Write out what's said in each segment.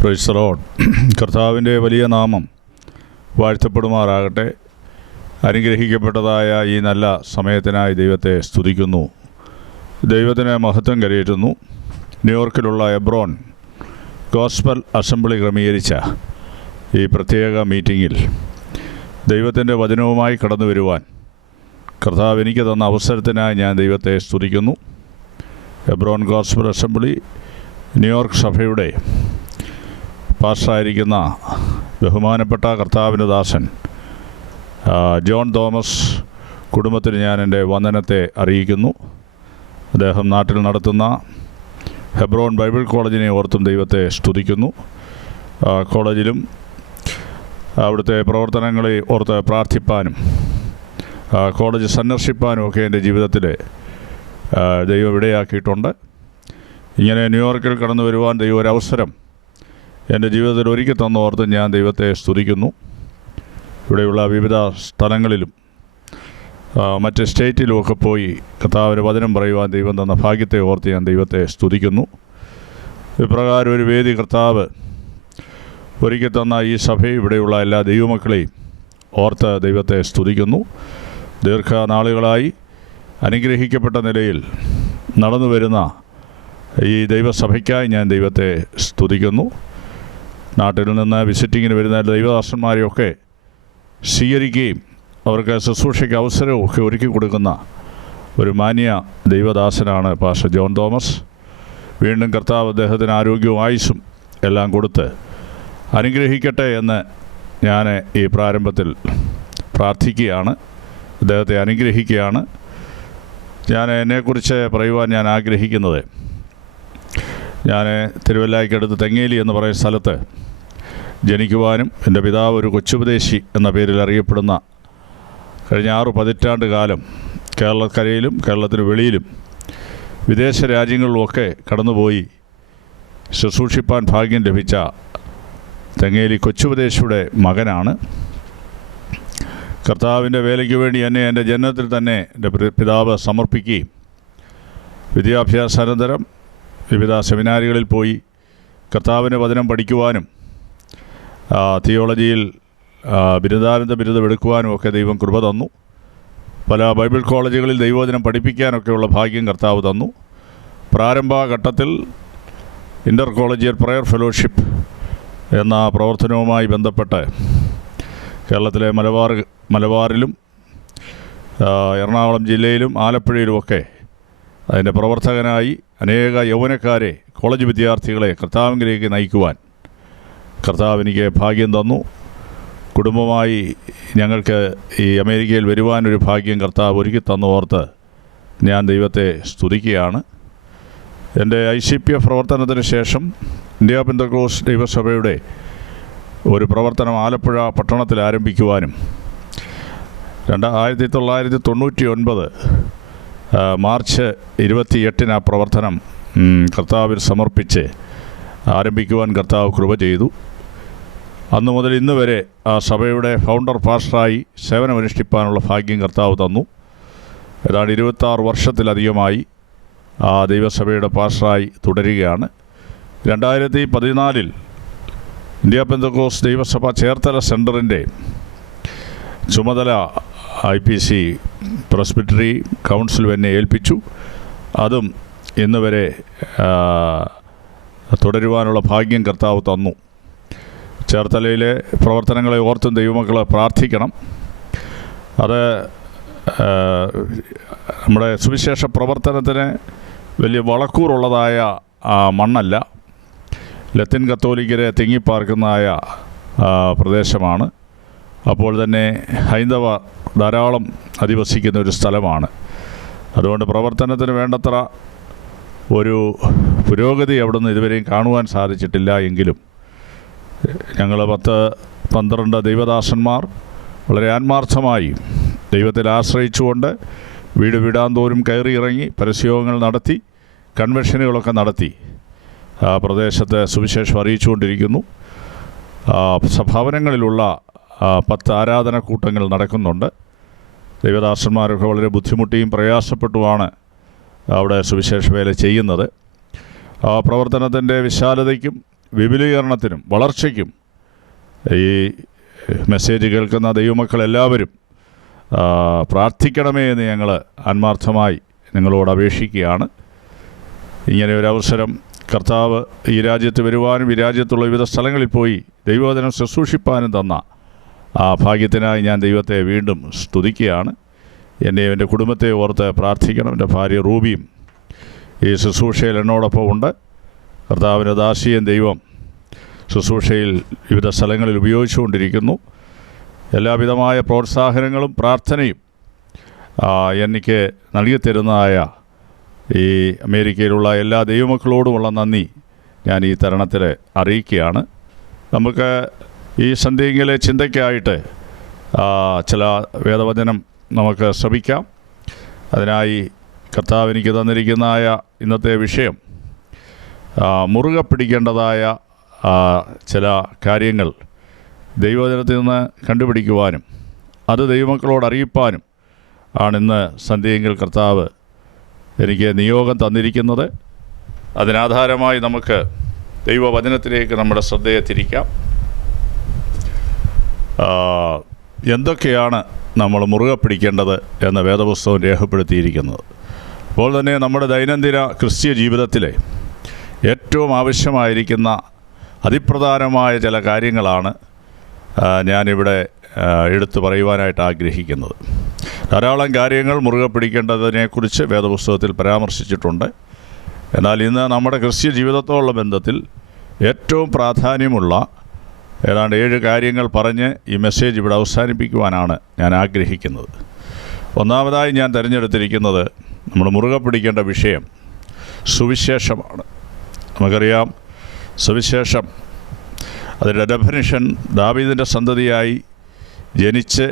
Praise the Lord. കർത്താവിൻ്റെ വലിയ നാമം വാഴ്ത്തപ്പെടുമാറാകട്ടെ. അനുഗ്രഹിക്കപ്പെട്ടതായ ഈ നല്ല സമയത്തിനായി ദൈവത്തെ സ്തുതിക്കുന്നു. ദൈവത്തിന് മഹത്വം കരയേറ്റുന്നു. ന്യൂയോർക്കിലുള്ള എബ്രോൺ ഗോസ്പൽ അസംബ്ലി ക്രമീകരിച്ച ഈ പ്രത്യേക മീറ്റിങ്ങിൽ ദൈവത്തിൻ്റെ വചനവുമായി കടന്നു വരുവാൻ കർത്താവ് എനിക്ക് തന്ന അവസരത്തിനായി ഞാൻ ദൈവത്തെ സ്തുതിക്കുന്നു. എബ്രോൺ ഗോസ്പൽ അസംബ്ലി ന്യൂയോർക്ക് സഭയുടെ പാസ്റ്ററായിരിക്കുന്ന ബഹുമാനപ്പെട്ട കർത്താവിൻ്റെ ദാസൻ ജോൺ തോമസ് കുടുംബത്തിന് ഞാൻ എൻ്റെ വന്ദനത്തെ അറിയിക്കുന്നു. അദ്ദേഹം നാട്ടിൽ നടത്തുന്ന ഹെബ്രോൺ ബൈബിൾ കോളേജിനെ ഓർത്തും ദൈവത്തെ സ്തുതിക്കുന്നു. കോളേജിലും അവിടുത്തെ പ്രവർത്തനങ്ങളെ ഓർത്ത് പ്രാർത്ഥിപ്പാനും കോളേജ് സന്ദർശിപ്പാനും ഒക്കെ എൻ്റെ ജീവിതത്തിൽ ദൈവം ഇടയാക്കിയിട്ടുണ്ട്. ഇങ്ങനെ ന്യൂയോർക്കിൽ കടന്നു വരുവാൻ ദൈവം ഒരവസരം എൻ്റെ ജീവിതത്തിൽ ഒരുക്കി തന്നോർത്ത് ഞാൻ ദൈവത്തെ സ്തുതിക്കുന്നു. ഇവിടെയുള്ള വിവിധ സ്ഥലങ്ങളിലും മറ്റ് സ്റ്റേറ്റിലുമൊക്കെ പോയി കർത്താവിൻ്റെ വചനം പറയുവാൻ ദൈവം തന്ന ഭാഗ്യത്തെ ഓർത്ത് ഞാൻ ദൈവത്തെ സ്തുതിക്കുന്നു. ഇപ്രകാരം ഒരു വേദി കർത്താവ് ഒരുക്കി തന്ന ഈ സഭയിൽ ഇവിടെയുള്ള എല്ലാ ദൈവമക്കളെയും ഓർത്ത് ദൈവത്തെ സ്തുതിക്കുന്നു. ദീർഘനാളുകളായി അനുഗ്രഹിക്കപ്പെട്ട നിലയിൽ നടന്നു വരുന്ന ഈ ദൈവസഭയ്ക്കായി ഞാൻ ദൈവത്തെ സ്തുതിക്കുന്നു. നാട്ടിൽ നിന്ന് വിസിറ്റിങ്ങിന് വരുന്ന ദൈവദാസന്മാരെയൊക്കെ സ്വീകരിക്കുകയും അവർക്ക് ശുശ്രൂഷയ്ക്ക് അവസരവും ഒക്കെ ഒരുക്കി കൊടുക്കുന്ന ഒരു മാന്യ ദൈവദാസനാണ് പാസ്റ്റർ ജോൺ തോമസ്. വീണ്ടും കർത്താവ് അദ്ദേഹത്തിന് ആരോഗ്യവും ആയുസ്സും എല്ലാം കൊടുത്ത് അനുഗ്രഹിക്കട്ടെ എന്ന് ഞാൻ ഈ പ്രാരംഭത്തിൽ പ്രാർത്ഥിക്കുകയാണ്. അദ്ദേഹത്തെ അനുഗ്രഹിക്കുകയാണ്. എന്നെക്കുറിച്ച് പറയുവാൻ ഞാൻ ആഗ്രഹിക്കുന്നത്, ഞാൻ തിരുവല്ലായ്ക്കടുത്ത് തെങ്ങേലി എന്ന് പറയുന്ന സ്ഥലത്ത് ജനിക്കുവാനും എൻ്റെ പിതാവ് ഒരു കൊച്ചുപദേശി എന്ന പേരിൽ അറിയപ്പെടുന്ന കഴിഞ്ഞ 6 പതിറ്റാണ്ട് കാലം കേരളക്കരയിലും കേരളത്തിന് വെളിയിലും വിദേശ രാജ്യങ്ങളിലുമൊക്കെ കടന്നുപോയി ശുശ്രൂഷിപ്പാൻ ഭാഗ്യം ലഭിച്ച തെങ്ങേലി കൊച്ചുപദേശിയുടെ മകനാണ്. കർത്താവിൻ്റെ വേലയ്ക്ക് വേണ്ടി എന്നെ എൻ്റെ ജനനത്തിൽ തന്നെ എൻ്റെ പിതാവ് സമർപ്പിക്കുകയും വിദ്യാഭ്യാസാനന്തരം വിവിധ സെമിനാരികളിൽ പോയി കർത്താവിൻ്റെ വചനം പഠിക്കുവാനും തിയോളജിയിൽ ബിരുദാനന്ദ ബിരുദം എടുക്കുവാനും ഒക്കെ ദൈവം കൃപ തന്നു. പല ബൈബിൾ കോളേജുകളിൽ ദൈവവചനം പഠിപ്പിക്കാനൊക്കെയുള്ള ഭാഗ്യം കർത്താവ് തന്നു. പ്രാരംഭഘട്ടത്തിൽ ഇൻ്റർ കോളേജിയൽ പ്രയർ ഫെലോഷിപ്പ് എന്ന പ്രവർത്തനവുമായി ബന്ധപ്പെട്ട് കേരളത്തിലെ മലബാറിലും എറണാകുളം ജില്ലയിലും ആലപ്പുഴയിലുമൊക്കെ അതിൻ്റെ പ്രവർത്തകനായി അനേക യൗവനക്കാരെ, കോളേജ് വിദ്യാർത്ഥികളെ കർത്താവിലേക്ക് നയിക്കുവാൻ കർത്താവ് എനിക്ക് ഭാഗ്യം തന്നു. കുടുംബമായി ഞങ്ങൾക്ക് ഈ അമേരിക്കയിൽ വരുവാനൊരു ഭാഗ്യം കർത്താവ് ഒരുക്കി തന്നോർത്ത് ഞാൻ ദൈവത്തെ സ്തുതിക്കുകയാണ്. എൻ്റെ ICPF പ്രവർത്തനത്തിന് ശേഷം ഇന്ത്യ പെന്തക്കോസ്ത് ദൈവസഭയുടെ ഒരു പ്രവർത്തനം ആലപ്പുഴ പട്ടണത്തിൽ ആരംഭിക്കുവാനും 1999 മാർച്ച് 28 ആ പ്രവർത്തനം കർത്താവിൽ സമർപ്പിച്ച് ആരംഭിക്കുവാൻ കർത്താവ് കൃപ ചെയ്തു. അന്നു മുതൽ ഇന്ന് വരെ ആ സഭയുടെ ഫൗണ്ടർ പാസ്റ്ററായി സേവനമനുഷ്ഠിപ്പാനുള്ള ഭാഗ്യം കർത്താവ് തന്നു. ഏതാണ്ട് 26 വർഷത്തിലധികമായി ആ ദൈവസഭയുടെ പാസ്റ്ററായി തുടരുകയാണ്. 2014 ഇന്ത്യ പെന്തക്കോസ്ത് ദൈവസഭ ചേർത്തല സെൻറ്ററിൻ്റെ ചുമതല IPC പ്രസ്ബിറ്ററി കൗൺസിൽ എന്നെ ഏൽപ്പിച്ചു. അതും ഇന്ന് വരെ തുടരുവാനുള്ള ഭാഗ്യം കർത്താവ് തന്നു. ചേർത്തലയിലെ പ്രവർത്തനങ്ങളെ ഓർത്തും ദൈവമക്കളെ പ്രാർത്ഥിക്കണം. അത് നമ്മുടെ സുവിശേഷ പ്രവർത്തനത്തിന് വലിയ വളക്കൂറുള്ളതായ മണ്ണല്ല. ലത്തീൻ കത്തോലിക്കരെ തിങ്ങിപ്പാർക്കുന്നതായ പ്രദേശമാണ്. അപ്പോൾ തന്നെ ഹൈന്ദവ ധാരാളം അധിവസിക്കുന്ന ഒരു സ്ഥലമാണ്. അതുകൊണ്ട് പ്രവർത്തനത്തിന് വേണ്ടത്ര ഒരു പുരോഗതി അവിടെ നിന്ന് ഇതുവരെയും കാണുവാൻ സാധിച്ചിട്ടില്ല. എങ്കിലും ഞങ്ങൾ 10-12 ദൈവദാസന്മാർ വളരെ ആത്മാർത്ഥമായി ദൈവത്തിൽ ആശ്രയിച്ചുകൊണ്ട് വീടാന്തോറും കയറി ഇറങ്ങി പരസ്യയോഗങ്ങൾ നടത്തി കൺവെൻഷനുകളൊക്കെ നടത്തി ആ പ്രദേശത്തെ സുവിശേഷം അറിയിച്ചുകൊണ്ടിരിക്കുന്നു. ഭവനങ്ങളിലുള്ള 10 ആരാധനക്കൂട്ടങ്ങൾ നടക്കുന്നുണ്ട്. ദൈവദാസന്മാരൊക്കെ വളരെ ബുദ്ധിമുട്ടിയും പ്രയാസപ്പെട്ടുമാണ് അവിടെ സുവിശേഷ വേല ചെയ്യുന്നത്. ആ പ്രവർത്തനത്തിൻ്റെ വിശാലതയ്ക്കും വിപുലീകരണത്തിനും വളർച്ചയ്ക്കും ഈ മെസ്സേജ് കേൾക്കുന്ന ദൈവമക്കളെല്ലാവരും പ്രാർത്ഥിക്കണമേ എന്ന് ഞങ്ങൾ ആത്മാർത്ഥമായി നിങ്ങളോട് അപേക്ഷിക്കുകയാണ്. ഇങ്ങനെ ഒരു അവസരം കർത്താവ് ഈ രാജ്യത്ത് വരുവാനും ഈ രാജ്യത്തുള്ള വിവിധ സ്ഥലങ്ങളിൽ പോയി ദൈവവചനം ശുശ്രൂഷിപ്പാനും തന്ന ആ ഭാഗ്യത്തിനായി ഞാൻ ദൈവത്തെ വീണ്ടും സ്തുതിക്കുകയാണ്. എന്നെയും എൻ്റെ കുടുംബത്തെ ഓർത്ത് പ്രാർത്ഥിക്കണം. എൻ്റെ ഭാര്യ റൂബിയും ഈ ശുശ്രൂഷയിൽ എന്നോടൊപ്പം ഉണ്ട്. കർത്താവിൻ്റെ ദാസിയും ദൈവം ശുശ്രൂഷയിൽ വിവിധ സ്ഥലങ്ങളിൽ ഉപയോഗിച്ചുകൊണ്ടിരിക്കുന്നു. എല്ലാവിധമായ പ്രോത്സാഹനങ്ങളും പ്രാർത്ഥനയും എനിക്ക് നൽകിത്തരുന്നതായ ഈ അമേരിക്കയിലുള്ള എല്ലാ ദൈവമക്കളോടുമുള്ള നന്ദി ഞാൻ ഈ തരുണത്തിൽ അറിയിക്കുകയാണ്. നമുക്ക് ഈ സന്ധ്യയിലെ ചിന്തയ്ക്കായിട്ട് ചില വേദവചനം നമുക്ക് ശ്രമിക്കാം. അതിനായി കർത്താവ് എനിക്ക് തന്നിരിക്കുന്നതായ ഇന്നത്തെ വിഷയം മുറുകെ പിടിക്കേണ്ടതായ ചില കാര്യങ്ങൾ ദൈവവചനത്തിൽ നിന്ന് കണ്ടുപിടിക്കുവാനും അത് ദൈവമക്കളോട് അറിയിപ്പാനും ആണിന്ന് സന്ധ്യയെങ്കിൽ കർത്താവ് എനിക്ക് നിയോഗം തന്നിരിക്കുന്നത്. അതിനാധാരമായി നമുക്ക് ദൈവവചനത്തിലേക്ക് നമ്മുടെ ശ്രദ്ധയെ തിരിക്കാം. എന്തൊക്കെയാണ് നമ്മൾ മുറുകെ പിടിക്കേണ്ടത് എന്ന വേദപുസ്തകം രേഖപ്പെടുത്തിയിരിക്കുന്നത്. അപ്പോൾ തന്നെ നമ്മുടെ ദൈനംദിന ക്രിസ്തീയ ജീവിതത്തിലെ ഏറ്റവും ആവശ്യമായിരിക്കുന്ന അതിപ്രധാനമായ ചില കാര്യങ്ങളാണ് ഞാനിവിടെ എടുത്തു പറയുവാനായിട്ട് ആഗ്രഹിക്കുന്നത്. ധാരാളം കാര്യങ്ങൾ മുറുകെ പിടിക്കേണ്ടതിനെക്കുറിച്ച് വേദപുസ്തകത്തിൽ പരാമർശിച്ചിട്ടുണ്ട്. എന്നാൽ ഇന്ന് നമ്മുടെ ക്രിസ്തീയ ജീവിതത്തോടുള്ള ബന്ധത്തിൽ ഏറ്റവും പ്രാധാന്യമുള്ള ഏതാണ്ട് 7 കാര്യങ്ങൾ പറഞ്ഞ് ഈ മെസ്സേജ് ഇവിടെ അവസാനിപ്പിക്കുവാനാണ് ഞാൻ ആഗ്രഹിക്കുന്നത്. ഒന്നാമതായി ഞാൻ തിരഞ്ഞെടുത്തിരിക്കുന്നത് നമ്മൾ മുറുകെ പിടിക്കേണ്ട വിഷയം സുവിശേഷമാണ്. നമുക്കറിയാം, സുവിശേഷം അതിൻ്റെ ഡെഫിനിഷൻ ദാവീദിൻ്റെ സന്തതിയായി ജനിച്ച്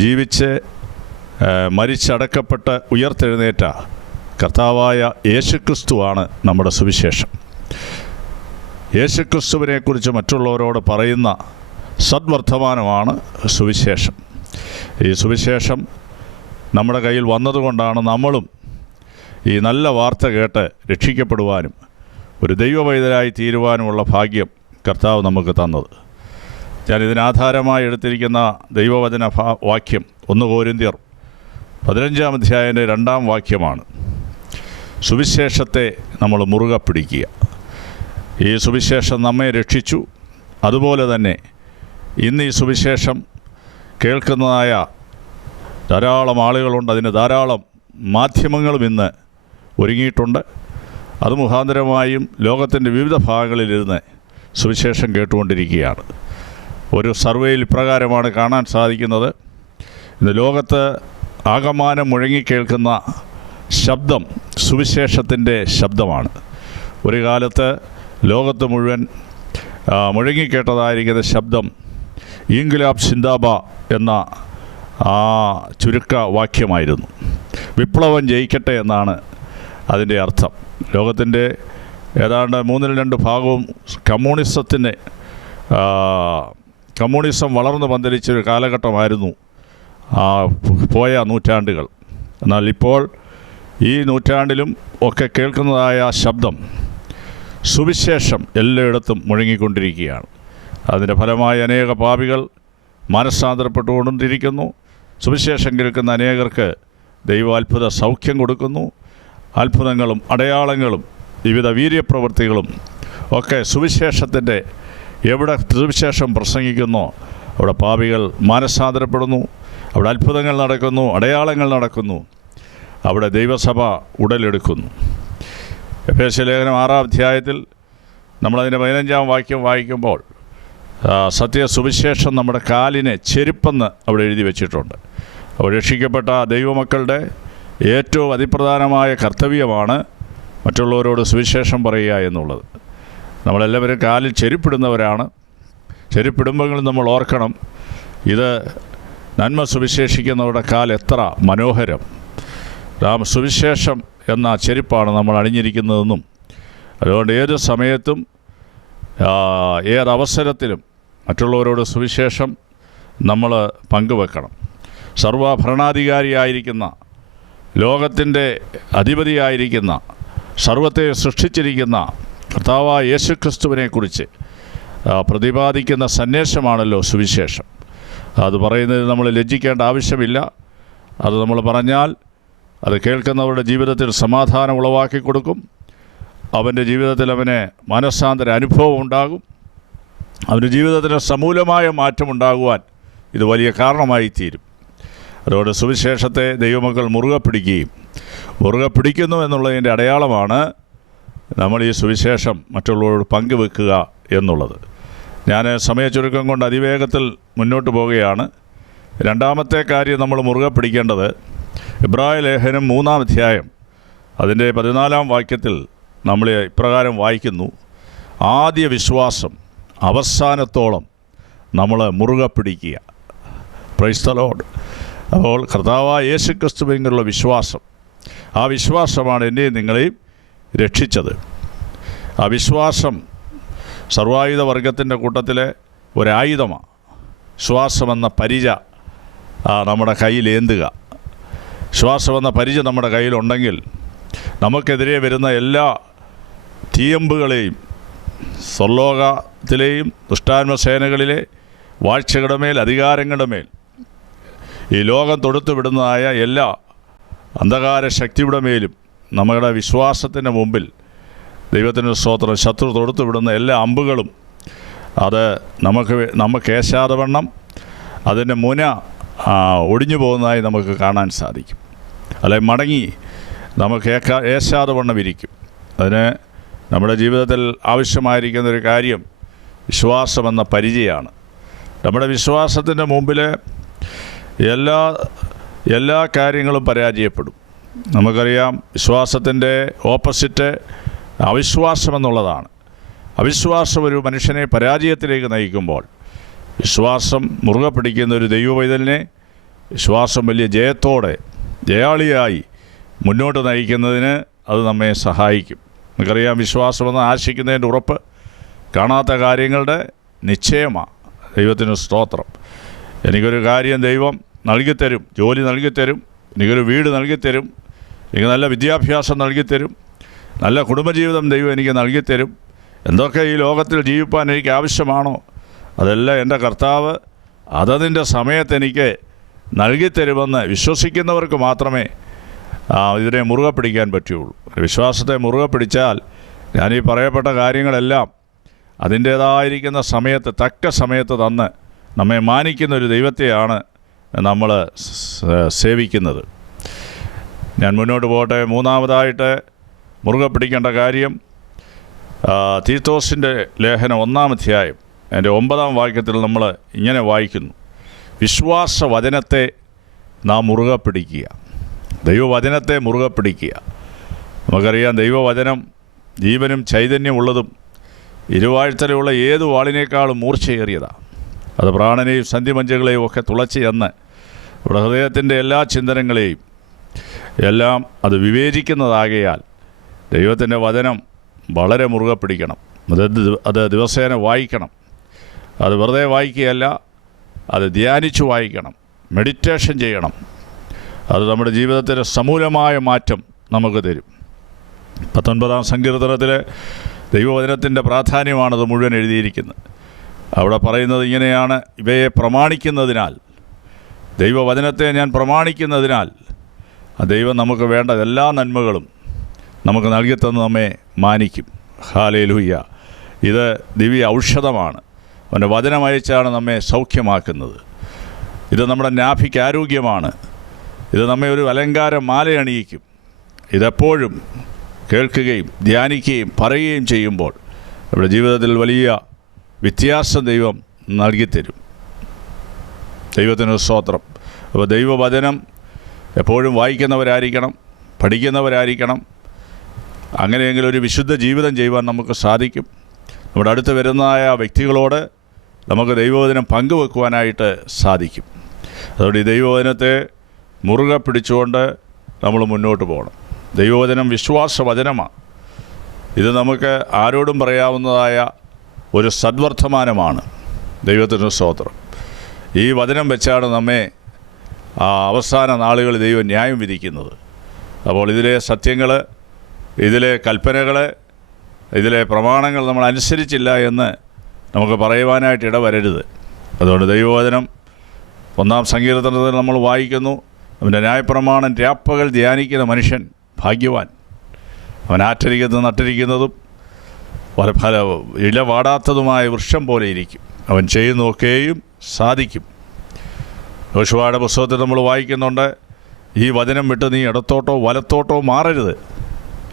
ജീവിച്ച് മരിച്ചടക്കപ്പെട്ട് ഉയർത്തെഴുന്നേറ്റ കർത്താവായ യേശുക്രിസ്തുവാണ് നമ്മുടെ സുവിശേഷം. യേശുക്രിസ്തുവിനെക്കുറിച്ച് മറ്റുള്ളവരോട് പറയുന്ന സദ്വർത്തമാനമാണ് സുവിശേഷം. ഈ സുവിശേഷം നമ്മുടെ കയ്യിൽ വന്നതുകൊണ്ടാണ് നമ്മളും ഈ നല്ല വാർത്ത കേട്ട് രക്ഷിക്കപ്പെടുവാനും ഒരു ദൈവവൈദ്യരായി തീരുവാനുമുള്ള ഭാഗ്യം കർത്താവ് നമുക്ക് തന്നത്. ഞാനിതിനാധാരമായി എടുത്തിരിക്കുന്ന ദൈവവചന വാക്യം 1 കൊരിന്ത്യർ 15-ാം അധ്യായത്തിൻ്റെ 2-ാം വാക്യമാണ്. സുവിശേഷത്തെ നമ്മൾ മുറുകെ പിടിക്കുക. ഈ സുവിശേഷം നമ്മെ രക്ഷിച്ചു. അതുപോലെ തന്നെ ഇന്ന് ഈ സുവിശേഷം കേൾക്കുന്നതായ ധാരാളം ആളുകളുണ്ട്. അതിന് ധാരാളം മാധ്യമങ്ങളും ഇന്ന് ഒരുങ്ങിയിട്ടുണ്ട്. അത് മുഖാന്തരമായും ലോകത്തിൻ്റെ വിവിധ ഭാഗങ്ങളിലിരുന്ന് സുവിശേഷം കേട്ടുകൊണ്ടിരിക്കുകയാണ്. ഒരു സർവേയിൽ ഇപ്രകാരമാണ് കാണാൻ സാധിക്കുന്നത്. ഇന്ന് ലോകത്ത് ആകമാനം മുഴങ്ങിക്കേൾക്കുന്ന ശബ്ദം സുവിശേഷത്തിൻ്റെ ശബ്ദമാണ്. ഒരു കാലത്ത് ലോകത്ത് മുഴുവൻ മുഴങ്ങിക്കേട്ടതായിരിക്കുന്ന ശബ്ദം ഇൻക്വിലാബ് സിന്ദാബ എന്ന ആ ചുരുക്ക വാക്യമായിരുന്നു. വിപ്ലവം ജയിക്കട്ടെ എന്നാണ് അതിൻ്റെ അർത്ഥം. ലോകത്തിൻ്റെ ഏതാണ്ട് 2/3 ഭാഗവും കമ്മ്യൂണിസം വളർന്നു പന്തലിച്ചൊരു കാലഘട്ടമായിരുന്നു പോയ നൂറ്റാണ്ടുകൾ. എന്നാൽ ഇപ്പോൾ ഈ നൂറ്റാണ്ടിലും ഒക്കെ കേൾക്കുന്നതായ ശബ്ദം സുവിശേഷം എല്ലായിടത്തും മുഴങ്ങിക്കൊണ്ടിരിക്കുകയാണ്. അതിൻ്റെ ഫലമായി അനേക പാപികൾ മനസ്സാന്തരപ്പെട്ടുകൊണ്ടിരിക്കുന്നു. സുവിശേഷം കേൾക്കുന്ന അനേകർക്ക് ദൈവ അത്ഭുത സൗഖ്യം കൊടുക്കുന്നു. അത്ഭുതങ്ങളും അടയാളങ്ങളും വിവിധ വീര്യപ്രവൃത്തികളും ഒക്കെ സുവിശേഷത്തിൻ്റെ എവിടെ സുവിശേഷം പ്രസംഗിക്കുന്നോ അവിടെ പാപികൾ മനസ്സാന്തരപ്പെടുന്നു, അവിടെ അത്ഭുതങ്ങൾ നടക്കുന്നു, അടയാളങ്ങൾ നടക്കുന്നു, അവിടെ ദൈവസഭ ഉടലെടുക്കുന്നു. എഫേസ്യലേഖനം 6-ാം അധ്യായത്തിൽ നമ്മളതിൻ്റെ 15-ാം വാക്യം വായിക്കുമ്പോൾ സത്യസുവിശേഷം നമ്മുടെ കാലിന് ചെരുപ്പെന്ന് അവിടെ എഴുതി വച്ചിട്ടുണ്ട്. അപ്പോൾ രക്ഷിക്കപ്പെട്ട ദൈവമക്കളുടെ ഏറ്റവും അതിപ്രധാനമായ കർത്തവ്യമാണ് മറ്റുള്ളവരോട് സുവിശേഷം പറയുക എന്നുള്ളത്. നമ്മളെല്ലാവരും കാലിൽ ചെരുപ്പിടുന്നവരാണ്. ചെരുപ്പിടുമ്പോൾ നമ്മൾ ഓർക്കണം, ഇത് നന്മ സുവിശേഷിക്കുന്നവരുടെ കാൽ എത്ര മനോഹരം. സുവിശേഷം എന്ന ചെരുപ്പാണ് നമ്മൾ അണിഞ്ഞിരിക്കുന്നതെന്നും അതുകൊണ്ട് ഏത് സമയത്തും ഏതവസരത്തിലും മറ്റുള്ളവരോട് സുവിശേഷം നമ്മൾ പങ്കുവെക്കണം. സർവഭരണാധികാരിയായിരിക്കുന്ന, ലോകത്തിൻ്റെ അധിപതിയായിരിക്കുന്ന, സർവത്തെ സൃഷ്ടിച്ചിരിക്കുന്ന കർത്താവായ യേശുക്രിസ്തുവിനെക്കുറിച്ച് പ്രതിപാദിക്കുന്ന സന്ദേശമാണല്ലോ സുവിശേഷം. അത് പറയുന്നതിൽ നമ്മൾ ലജ്ജിക്കേണ്ട ആവശ്യമില്ല. അത് നമ്മൾ പറഞ്ഞാൽ അത് കേൾക്കുന്നവരുടെ ജീവിതത്തിൽ സമാധാനം ഉളവാക്കി കൊടുക്കും. അവൻ്റെ ജീവിതത്തിൽ അവന് മനസ്സാന്തര അനുഭവം ഉണ്ടാകും. അവൻ്റെ ജീവിതത്തിന് സമൂലമായ മാറ്റമുണ്ടാകുവാൻ ഇത് വലിയ കാരണമായി തീരും. അതുകൊണ്ട് സുവിശേഷത്തെ ദൈവമക്കൾ മുറുകെ പിടിക്കുന്നു എന്നുള്ളതിൻ്റെ അടയാളമാണ് നമ്മൾ ഈ സുവിശേഷം മറ്റുള്ളവരോട് പങ്കുവെക്കുക എന്നുള്ളത്. ഞാൻ സമയച്ചുരുക്കം കൊണ്ട് അതിവേഗത്തിൽ മുന്നോട്ട് പോവുകയാണ്. രണ്ടാമത്തെ കാര്യം നമ്മൾ മുറുകെ പിടിക്കേണ്ടത് എബ്രായ ലേഖനം 3-ാം അധ്യായം അതിൻ്റെ 14-ാം വാക്യത്തിൽ നമ്മൾ ഇപ്രകാരം വായിക്കുന്നു: ആദ്യ വിശ്വാസം അവസാനത്തോളം നമ്മൾ മുറുകെ പിടിക്കുക. Praise the Lord. അപ്പോൾ കർത്താവായ യേശുക്രിസ്തുവിനുള്ള വിശ്വാസം, ആ വിശ്വാസമാണ് എന്നെയും നിങ്ങളെയും രക്ഷിച്ചത്. ആ വിശ്വാസം സർവായുധ വർഗത്തിൻ്റെ കൂട്ടത്തിലെ ഒരായുധമാണ്. വിശ്വാസമെന്ന പരിച നമ്മുടെ കയ്യിലേന്തുക. വിശ്വാസമെന്ന പരിച നമ്മുടെ കയ്യിലുണ്ടെങ്കിൽ നമുക്കെതിരെ വരുന്ന എല്ലാ തീയമ്പുകളെയും, സ്വർലോകത്തിലെയും ദുഷ്ടാത്മസേനകളിലെ വാഴ്ചകളുടെ മേൽ, അധികാരങ്ങളുടെ മേൽ, ഈ ലോകം തൊടുത്തുവിടുന്നതായ എല്ലാ അന്ധകാര ശക്തിയുടെ മേലും നമ്മുടെ വിശ്വാസത്തിൻ്റെ മുമ്പിൽ ദൈവത്തിൻ്റെ സ്തോത്രം ശത്രു തൊടുത്തുവിടുന്ന എല്ലാ അമ്പുകളും അത് നമുക്ക് ഏശാതെ വണ്ണം അതിൻ്റെ മുന ഒടിഞ്ഞു പോകുന്നതായി നമുക്ക് കാണാൻ സാധിക്കും. അല്ലെങ്കിൽ മടങ്ങി നമുക്ക് ഏശാതെ വണ്ണം ഇരിക്കും. അതിന് നമ്മുടെ ജീവിതത്തിൽ ആവശ്യമായിരിക്കുന്ന ഒരു കാര്യം വിശ്വാസമെന്ന പരിചയമാണ്. നമ്മുടെ വിശ്വാസത്തിൻ്റെ മുമ്പിൽ എല്ലാ കാര്യങ്ങളും പരാജയപ്പെടും. നമുക്കറിയാം, വിശ്വാസത്തിൻ്റെ ഓപ്പോസിറ്റ് അവിശ്വാസമെന്നുള്ളതാണ്. അവിശ്വാസം ഒരു മനുഷ്യനെ പരാജയത്തിലേക്ക് നയിക്കുമ്പോൾ വിശ്വാസം മുറുകെ പിടിക്കുന്ന ഒരു ദൈവപൈതലിനെ വിശ്വാസം വലിയ ജയാളിയായി മുന്നോട്ട് നയിക്കുന്നതിന് അത് നമ്മെ സഹായിക്കും. നമുക്കറിയാം, വിശ്വാസമെന്ന് ആശിക്കുന്നതിൻ്റെ ഉറപ്പ് കാണാത്ത കാര്യങ്ങളുടെ നിശ്ചയമാണ്. ദൈവത്തിന് സ്തോത്രം. എനിക്കൊരു കാര്യം ദൈവം നൽകിത്തരും, ജോലി നൽകിത്തരും, എനിക്കൊരു വീട് നൽകിത്തരും, എനിക്ക് നല്ല വിദ്യാഭ്യാസം നൽകിത്തരും, നല്ല കുടുംബജീവിതം ദൈവം എനിക്ക് നൽകിത്തരും. എന്തൊക്കെ ഈ ലോകത്തിൽ ജീവിപ്പാൻ എനിക്ക് ആവശ്യമാണോ അതെല്ലാം എൻ്റെ കർത്താവ് അതതിൻ്റെ സമയത്ത് എനിക്ക് നൽകിത്തരുമെന്ന് വിശ്വസിക്കുന്നവർക്ക് മാത്രമേ ഇതിനെ മുറുകെ പിടിക്കാൻ പറ്റുകയുള്ളൂ. വിശ്വാസത്തെ മുറുകെ പിടിച്ചാൽ ഞാനീ പറയപ്പെട്ട കാര്യങ്ങളെല്ലാം അതിൻ്റേതായിരിക്കുന്ന സമയത്ത്, തക്ക സമയത്ത് തന്ന് നമ്മെ മാനിക്കുന്ന ഒരു ദൈവത്തെയാണ് നമ്മൾ സേവിക്കുന്നത്. ഞാൻ മുന്നോട്ട് പോകട്ടെ. മൂന്നാമതായിട്ട് മുറുകെ പിടിക്കേണ്ട കാര്യം തീത്തോസിൻ്റെ ലേഖനം 1-ാം അധ്യായം അതിൻ്റെ 9-ാം വാക്യത്തിൽ നമ്മൾ ഇങ്ങനെ വായിക്കുന്നു: വിശ്വാസവചനത്തെ നാം മുറുകെ പിടിക്കുക. ദൈവവചനത്തെ മുറുകെ പിടിക്കുക. നമുക്കറിയാം, ദൈവവചനം ജീവനും ചൈതന്യമുള്ളതും ഇരുവാഴ്ത്തലുള്ള ഏത് വാളിനേക്കാളും മൂർച്ചയേറിയതാണ്. അത് പ്രാണനെയും സന്ധിമഞ്ചകളെയും ഒക്കെ തുളച്ച് ചെന്ന് നമ്മുടെ ഹൃദയത്തിൻ്റെ എല്ലാ ചിന്തനങ്ങളെയും എല്ലാം അത് വിവേചിക്കുന്നതാകയാൽ ദൈവത്തിൻ്റെ വചനം വളരെ മുറുകെ പിടിക്കണം. അത് ദിവസേന വായിക്കണം. അത് വെറുതെ വായിക്കുകയല്ല, അത് ധ്യാനിച്ചു വായിക്കണം, മെഡിറ്റേഷൻ ചെയ്യണം. അത് നമ്മുടെ ജീവിതത്തിൽ സമൂലമായ മാറ്റം നമുക്ക് തരും. 19-ാം സങ്കീർത്തനത്തിലെ ദൈവവചനത്തിൻ്റെ പ്രാധാന്യമാണത് മുഴുവൻ എഴുതിയിരിക്കുന്നത്. അവിടെ പറയുന്നത് ഇങ്ങനെയാണ്: ഇവയെ പ്രമാണിക്കുന്നതിനാൽ, ദൈവവചനത്തെ ഞാൻ പ്രമാണിക്കുന്നതിനാൽ ദൈവം നമുക്ക് വേണ്ട എല്ലാ നന്മകളും നമുക്ക് നൽകിത്തന്ന് നമ്മെ മാനിക്കും. ഹല്ലേലൂയ. ഇത് ദിവ്യ ഔഷധമാണ്. അവൻ്റെ വചനം അയച്ചാണ് നമ്മെ സൗഖ്യമാക്കുന്നത്. ഇത് നമ്മുടെ നാഭിക്ക് ആരോഗ്യമാണ്. ഇത് നമ്മെ ഒരു അലങ്കാര മാലയണിയിക്കും. ഇതെപ്പോഴും കേൾക്കുകയും ധ്യാനിക്കുകയും പറയുകയും ചെയ്യുമ്പോൾ നമ്മുടെ ജീവിതത്തിൽ വലിയ വ്യത്യാസം ദൈവം നൽകിത്തരും. ദൈവത്തിന് സ്തോത്രം. അപ്പോൾ ദൈവവചനം എപ്പോഴും വായിക്കുന്നവരായിരിക്കണം, പഠിക്കുന്നവരായിരിക്കണം. അങ്ങനെയെങ്കിലും ഒരു വിശുദ്ധ ജീവിതം ചെയ്യുവാൻ നമുക്ക് സാധിക്കും. നമ്മുടെ അടുത്ത് വരുന്നതായ വ്യക്തികളോട് നമുക്ക് ദൈവവചനം പങ്കുവെക്കുവാനായിട്ട് സാധിക്കും. അതുകൊണ്ട് ഈ ദൈവവചനത്തെ മുറുകെ പിടിച്ചുകൊണ്ട് നമ്മൾ മുന്നോട്ട് പോകണം. ദൈവവചനം വിശ്വാസവചനമാണ്. ഇത് നമുക്ക് ആരോടും പറയാവുന്നതായ ഒരു സദ്വർത്തമാനമാണ്. ദൈവത്തിന് സ്തോത്രം. ഈ വചനം വെച്ചാണ് നമ്മെ അവസാന നാളുകളിൽ ദൈവം ന്യായം വിധിക്കുന്നത്. അപ്പോൾ ഇതിലെ സത്യങ്ങൾ, ഇതിലെ കൽപ്പനകൾ ഇതിലെ പ്രമാണങ്ങൾ നമ്മൾ അനുസരിച്ചില്ല എന്ന് നമുക്ക് പറയുവാനായിട്ട് ഇടവരരുത്. അതുകൊണ്ട് ദൈവവചനം 1-ാം സങ്കീർത്തനത്തിൽ നമ്മൾ വായിക്കുന്നു, അവൻ്റെ ന്യായപ്രമാണം രാപ്പകൽ ധ്യാനിക്കുന്ന മനുഷ്യൻ ഭാഗ്യവാൻ. അവൻ ആറ്റരിക്കുന്നത് നട്ടിരിക്കുന്നതും ഇല വാടാത്തതുമായ വൃക്ഷം പോലെ ഇരിക്കും. അവൻ ചെയ്യുന്നതൊക്കെയും സാധിക്കും. യോശുവയുടെ പുസ്തകത്തിൽ നമ്മൾ വായിക്കുന്നുണ്ട്, ഈ വചനം വിട്ട് നീ ഇടത്തോട്ടോ വലത്തോട്ടോ മാറരുത്.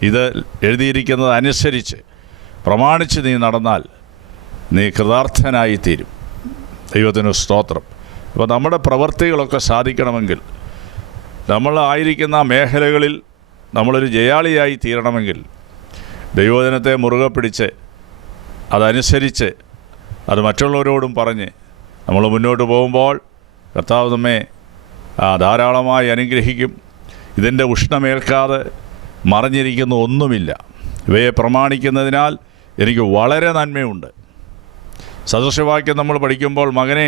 ഇത് എഴുതിയിരിക്കുന്നത് അനുസരിച്ച് പ്രമാണിച്ച് നീ നടന്നാൽ നീ കൃതാർത്ഥനായിത്തീരും. ദൈവത്തിന് സ്തോത്രം. അപ്പോൾ നമ്മുടെ പ്രവൃത്തികളൊക്കെ സാധിക്കണമെങ്കിൽ, നമ്മളായിരിക്കുന്ന മേഖലകളിൽ നമ്മളൊരു ജയാളിയായി തീരണമെങ്കിൽ ദൈവവചനത്തെ മുറുകെ പിടിച്ച് അതനുസരിച്ച് അത് മറ്റുള്ളവരോടും പറഞ്ഞ് നമ്മൾ മുന്നോട്ട് പോകുമ്പോൾ കർത്താവ് നമ്മെ ധാരാളമായി അനുഗ്രഹിക്കും. ഇതിൻ്റെ ഉഷ്ണമേൽക്കാതെ മറഞ്ഞിരിക്കുന്ന ഒന്നുമില്ല. ഇവയെ പ്രമാണിക്കുന്നതിനാൽ എനിക്ക് വളരെ നന്മയുണ്ട്. സദൃശവാക്യം നമ്മൾ പഠിക്കുമ്പോൾ, മകനെ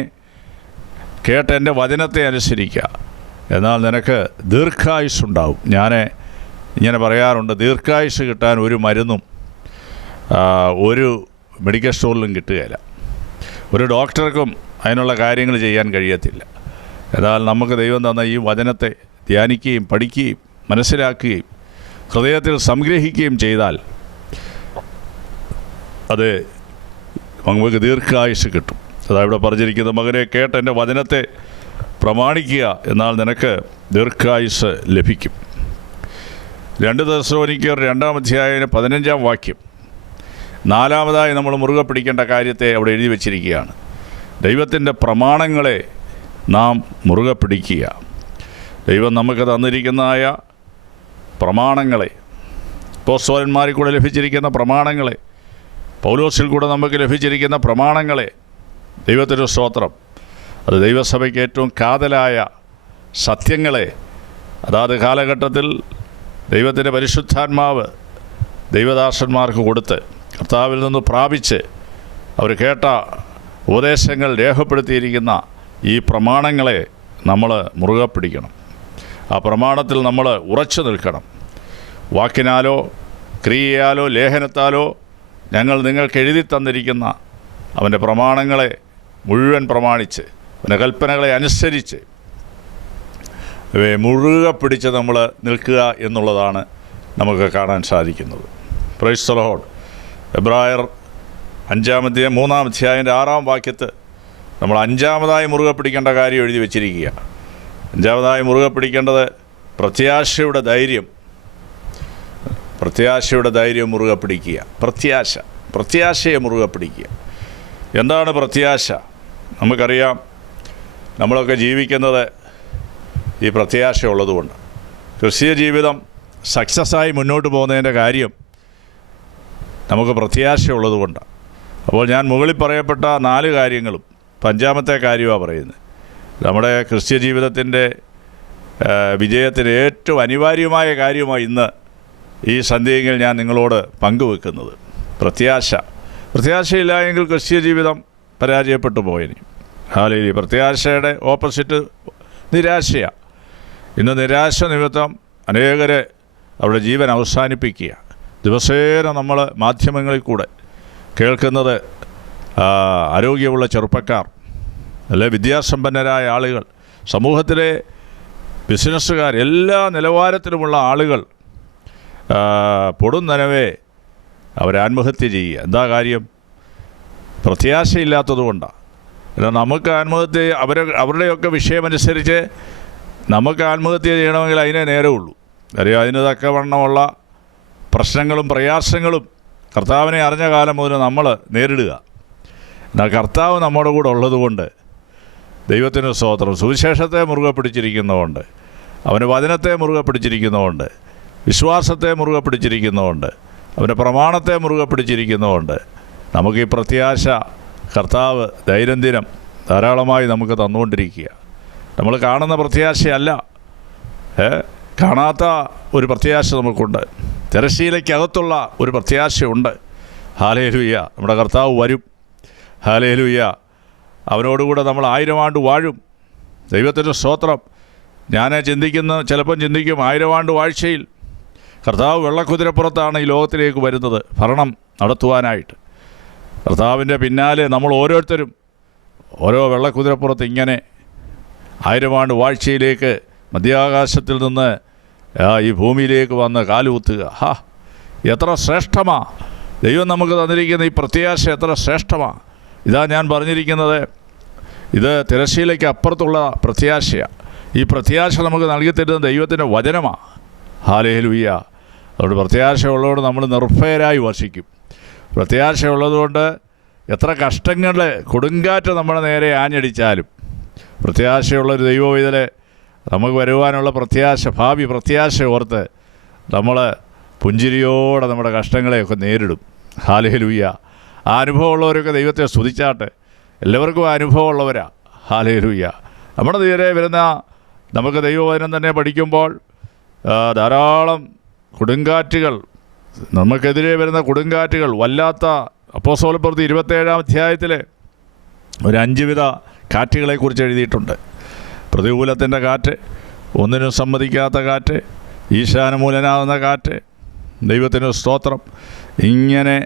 കേട്ട് എൻ്റെ വചനത്തെ അനുസരിക്കുക, എന്നാൽ നിനക്ക് ദീർഘായുസ്സുണ്ടാവും. ഞാൻ ഇങ്ങനെ പറയാറുണ്ട്, ദീർഘായുസ് കിട്ടാൻ ഒരു മരുന്നും ഒരു മെഡിക്കൽ സ്റ്റോറിലും കിട്ടുകയില്ല. ഒരു ഡോക്ടർക്കും അതിനുള്ള കാര്യങ്ങൾ ചെയ്യാൻ കഴിയത്തില്ല. എന്നാൽ നമുക്ക് ദൈവം തന്ന ഈ വചനത്തെ ധ്യാനിക്കുകയും പഠിക്കുകയും മനസ്സിലാക്കുകയും ഹൃദയത്തിൽ സംഗ്രഹിക്കുകയും ചെയ്താൽ അത് നമുക്ക് ദീർഘായുസ് കിട്ടും. അതാ ഇവിടെ പറഞ്ഞിരിക്കുന്നത്, മകനെ കേട്ട് എൻ്റെ വചനത്തെ പ്രമാണിക്കുക, എന്നാൽ നിനക്ക് ദീർഘായുസ് ലഭിക്കും. 2 തെസ്സലോനിക്കർ 2-ാം അധ്യായം 15-ാം വാക്യം. 4-മതായി നമ്മൾ മുറുകെ പിടിക്കേണ്ട കാര്യത്തെ അവിടെ എഴുതി വച്ചിരിക്കുകയാണ്. ദൈവത്തിൻ്റെ പ്രമാണങ്ങളെ നാം മുറുകെ പിടിക്കുക. ദൈവം നമുക്ക് തന്നിരിക്കുന്നതായ പ്രമാണങ്ങളെ, അപ്പോസ്തലന്മാരിൽ കൂടെ ലഭിച്ചിരിക്കുന്ന പ്രമാണങ്ങളെ, പൗലോസിൽ കൂടെ നമുക്ക് ലഭിച്ചിരിക്കുന്ന പ്രമാണങ്ങളെ, ദൈവത്തിൻ്റെ സ്തോത്രം, അത് ദൈവസഭയ്ക്ക് ഏറ്റവും കാതലായ സത്യങ്ങളെ അതാത് കാലഘട്ടത്തിൽ ദൈവത്തിൻ്റെ പരിശുദ്ധാത്മാവ് ദൈവദാസന്മാർക്ക് കൊടുത്ത് കർത്താവിൽ നിന്ന് പ്രാപിച്ച് അവർ കേട്ട ഉപദേശങ്ങൾ രേഖപ്പെടുത്തിയിരിക്കുന്ന ഈ പ്രമാണങ്ങളെ നമ്മൾ മുറുകെ പിടിക്കണം. ആ പ്രമാണത്തിൽ നമ്മൾ ഉറച്ചു നിൽക്കണം. വാക്കിനാലോ ക്രിയയാലോ ലേഖനത്താലോ ഞങ്ങൾ നിങ്ങൾക്ക് എഴുതി തന്നിരിക്കുന്ന അവൻ്റെ പ്രമാണങ്ങളെ മുഴുവൻ പ്രമാണിച്ച് അവൻ്റെ കൽപ്പനകളെ അനുസരിച്ച് മുറുകെ പിടിച്ച് നമ്മൾ നിൽക്കുക എന്നുള്ളതാണ് നമുക്ക് കാണാൻ സാധിക്കുന്നത്. Praise the Lord. എബ്രായർ 5-ാം അധ്യായം 3-ാം അധ്യായത്തിൻ്റെ 6-ാം വാക്യത്ത് നമ്മൾ 5-മതായി മുറുകെ പിടിക്കേണ്ട കാര്യം എഴുതി വച്ചിരിക്കുക. 5-മതായി മുറുകെ പിടിക്കേണ്ടത് പ്രത്യാശയുടെ ധൈര്യം. പ്രത്യാശയുടെ ധൈര്യം മുറുകെ പിടിക്കുക. പ്രത്യാശയെ മുറുകെ പിടിക്കുക. എന്താണ് പ്രത്യാശ? നമുക്കറിയാം, നമ്മളൊക്കെ ജീവിക്കുന്നത് ഈ പ്രത്യാശ ഉള്ളതുകൊണ്ട്. ക്രിസ്തീയ ജീവിതം സക്സസ്സായി മുന്നോട്ട് പോകുന്നതിൻ്റെ കാര്യം നമുക്ക് പ്രത്യാശ ഉള്ളതുകൊണ്ടാണ്. അപ്പോൾ ഞാൻ മുകളിൽ പറയപ്പെട്ട 4 കാര്യങ്ങളും 5-മത്തെ കാര്യമാണ് പറയുന്നത്. നമ്മുടെ ക്രിസ്തീയ ജീവിതത്തിൻ്റെ വിജയത്തിന് ഏറ്റവും അനിവാര്യമായ കാര്യമായി ഇന്ന് ഈ സന്ധ്യയിൽ ഞാൻ നിങ്ങളോട് പങ്കുവെക്കുന്നത് പ്രത്യാശയില്ല എങ്കിൽ ക്രിസ്തീയ ജീവിതം പരാജയപ്പെട്ടു പോയനി. ഹല്ലേലൂയ. പ്രത്യാശയുടെ ഓപ്പോസിറ്റ് നിരാശയാണ്. ഇന്ന് നിരാശ നിമിത്തം അനേകരെ അവരുടെ ജീവൻ അവസാനിപ്പിക്കുക. ദിവസേന നമ്മൾ മാധ്യമങ്ങളിൽ കൂടെ കേൾക്കുന്നത് ആരോഗ്യമുള്ള ചെറുപ്പക്കാർ, അല്ലെ വിദ്യാസമ്പന്നരായ ആളുകൾ, സമൂഹത്തിലെ ബിസിനസ്സുകാർ, എല്ലാ നിലവാരത്തിലുമുള്ള ആളുകൾ പൊടുന്നനവേ അവരാത്മഹത്യ ചെയ്യുക. എന്താ കാര്യം? പ്രത്യാശയില്ലാത്തതുകൊണ്ടാണ്. എന്നാൽ നമുക്ക് ആത്മഹത്യ അവരുടെയൊക്കെ വിഷയമനുസരിച്ച് നമുക്ക് ആത്മഹത്യ ചെയ്യണമെങ്കിൽ അതിനെ നേരമുള്ളൂ. കാര്യം അതിന് തക്കവണ്ണമുള്ള പ്രശ്നങ്ങളും പ്രയാസങ്ങളും കർത്താവിനെ അറിഞ്ഞ കാലം മുതൽ നമ്മൾ നേരിടുക. എന്നാൽ കർത്താവ് നമ്മുടെ കൂടെ ഉള്ളതുകൊണ്ട് ദൈവത്തിന് സ്തോത്രം. സുവിശേഷത്തെ മുറുകെ പിടിച്ചിരിക്കുന്നതുകൊണ്ട്, അവൻ്റെ വചനത്തെ മുറുകെ പിടിച്ചിരിക്കുന്നതുകൊണ്ട്, വിശ്വാസത്തെ മുറുകെ പിടിച്ചിരിക്കുന്നതുകൊണ്ട്, അവൻ്റെ പ്രമാണത്തെ മുറുകെ പിടിച്ചിരിക്കുന്നതുകൊണ്ട് നമുക്ക് ഈ പ്രത്യാശ കർത്താവ് ദൈനംദിനം ധാരാളമായി നമുക്ക് തന്നുകൊണ്ടിരിക്കുക. നമ്മൾ കാണുന്ന പ്രത്യാശയല്ല, കാണാത്ത ഒരു പ്രത്യാശ നമുക്കുണ്ട്. തിരശ്ശീലയ്ക്കകത്തുള്ള ഒരു പ്രത്യാശയുണ്ട്. ഹല്ലേലൂയ. നമ്മുടെ കർത്താവ് വരും. ഹല്ലേലൂയ. അവനോടുകൂടെ നമ്മൾ 1000 ആണ്ട് വാഴും. ദൈവത്തിൻ്റെ സ്തോത്രം. ഞാൻ ചിലപ്പം ചിന്തിക്കും 1000 ആണ്ട് വാഴ്ചയിൽ കർത്താവ് വെള്ളക്കുതിരപ്പുറത്താണ് ഈ ലോകത്തിലേക്ക് വരുന്നത് ഭരണം നടത്തുവാനായിട്ട്. കർത്താവിൻ്റെ പിന്നാലെ നമ്മൾ ഓരോരുത്തരും ഓരോ വെള്ളക്കുതിരപ്പുറത്ത് ഇങ്ങനെ 1000 ആണ്ട് വാഴ്ചയിലേക്ക് മധ്യാകാശത്തിൽ നിന്ന് ഈ ഭൂമിയിലേക്ക് വന്ന് കാലുകുത്തുക. എത്ര ശ്രേഷ്ഠമാ ദൈവം നമുക്ക് തന്നിരിക്കുന്ന ഈ പ്രത്യാശ, എത്ര ശ്രേഷ്ഠമാ. ഇതാ ഞാൻ പറഞ്ഞിരിക്കുന്നത്, ഇത് തിരശ്ശീലയ്ക്ക് അപ്പുറത്തുള്ള പ്രത്യാശയാണ്. ഈ പ്രത്യാശ നമുക്ക് നൽകിത്തരുന്ന ദൈവത്തിൻ്റെ വചനമാണ്. ഹല്ലേലൂയ. അതുകൊണ്ട് പ്രത്യാശയുള്ളതുകൊണ്ട് നമ്മൾ നിർഭയരായി വസിക്കും. പ്രത്യാശയുള്ളതുകൊണ്ട് എത്ര കഷ്ടങ്ങൾ, കൊടുങ്കാറ്റ് നമ്മുടെ നേരെ ആഞ്ഞടിച്ചാലും പ്രത്യാശയുള്ളൊരു ദൈവവിധലെ നമുക്ക് വരുവാനുള്ള പ്രത്യാശ, ഭാവി പ്രത്യാശ ഓർത്ത് നമ്മൾ പുഞ്ചിരിയോടെ നമ്മുടെ കഷ്ടങ്ങളെയൊക്കെ നേരിടും. ഹല്ലേലൂയ. ആ അനുഭവമുള്ളവരൊക്കെ ദൈവത്തെ സ്തുതിച്ചാട്ടെ. എല്ലാവർക്കും അനുഭവമുള്ളവരാ. ഹല്ലേലൂയ. നമ്മുടെ നേരെ വരുന്ന, നമുക്ക് ദൈവവചനം തന്നെ പഠിക്കുമ്പോൾ ധാരാളം കൊടുങ്കാറ്റുകൾ, നമുക്കെതിരെ വരുന്ന കൊടുങ്കാറ്റുകൾ, വല്ലാത്ത അപ്പോസ്തലപ്രവൃത്തി 27-ാം അധ്യായത്തിൽ ഒരു 5 വിധ കാറ്റുകളെക്കുറിച്ച് എഴുതിയിട്ടുണ്ട്. പ്രതികൂലത്തിൻ്റെ കാറ്റ്, ഒന്നിനും സമ്മതിക്കാത്ത കാറ്റ്, ഈശാനുമൂലനാകുന്ന കാറ്റ്, ദൈവത്തിന് സ്തോത്രം, ഇങ്ങനെ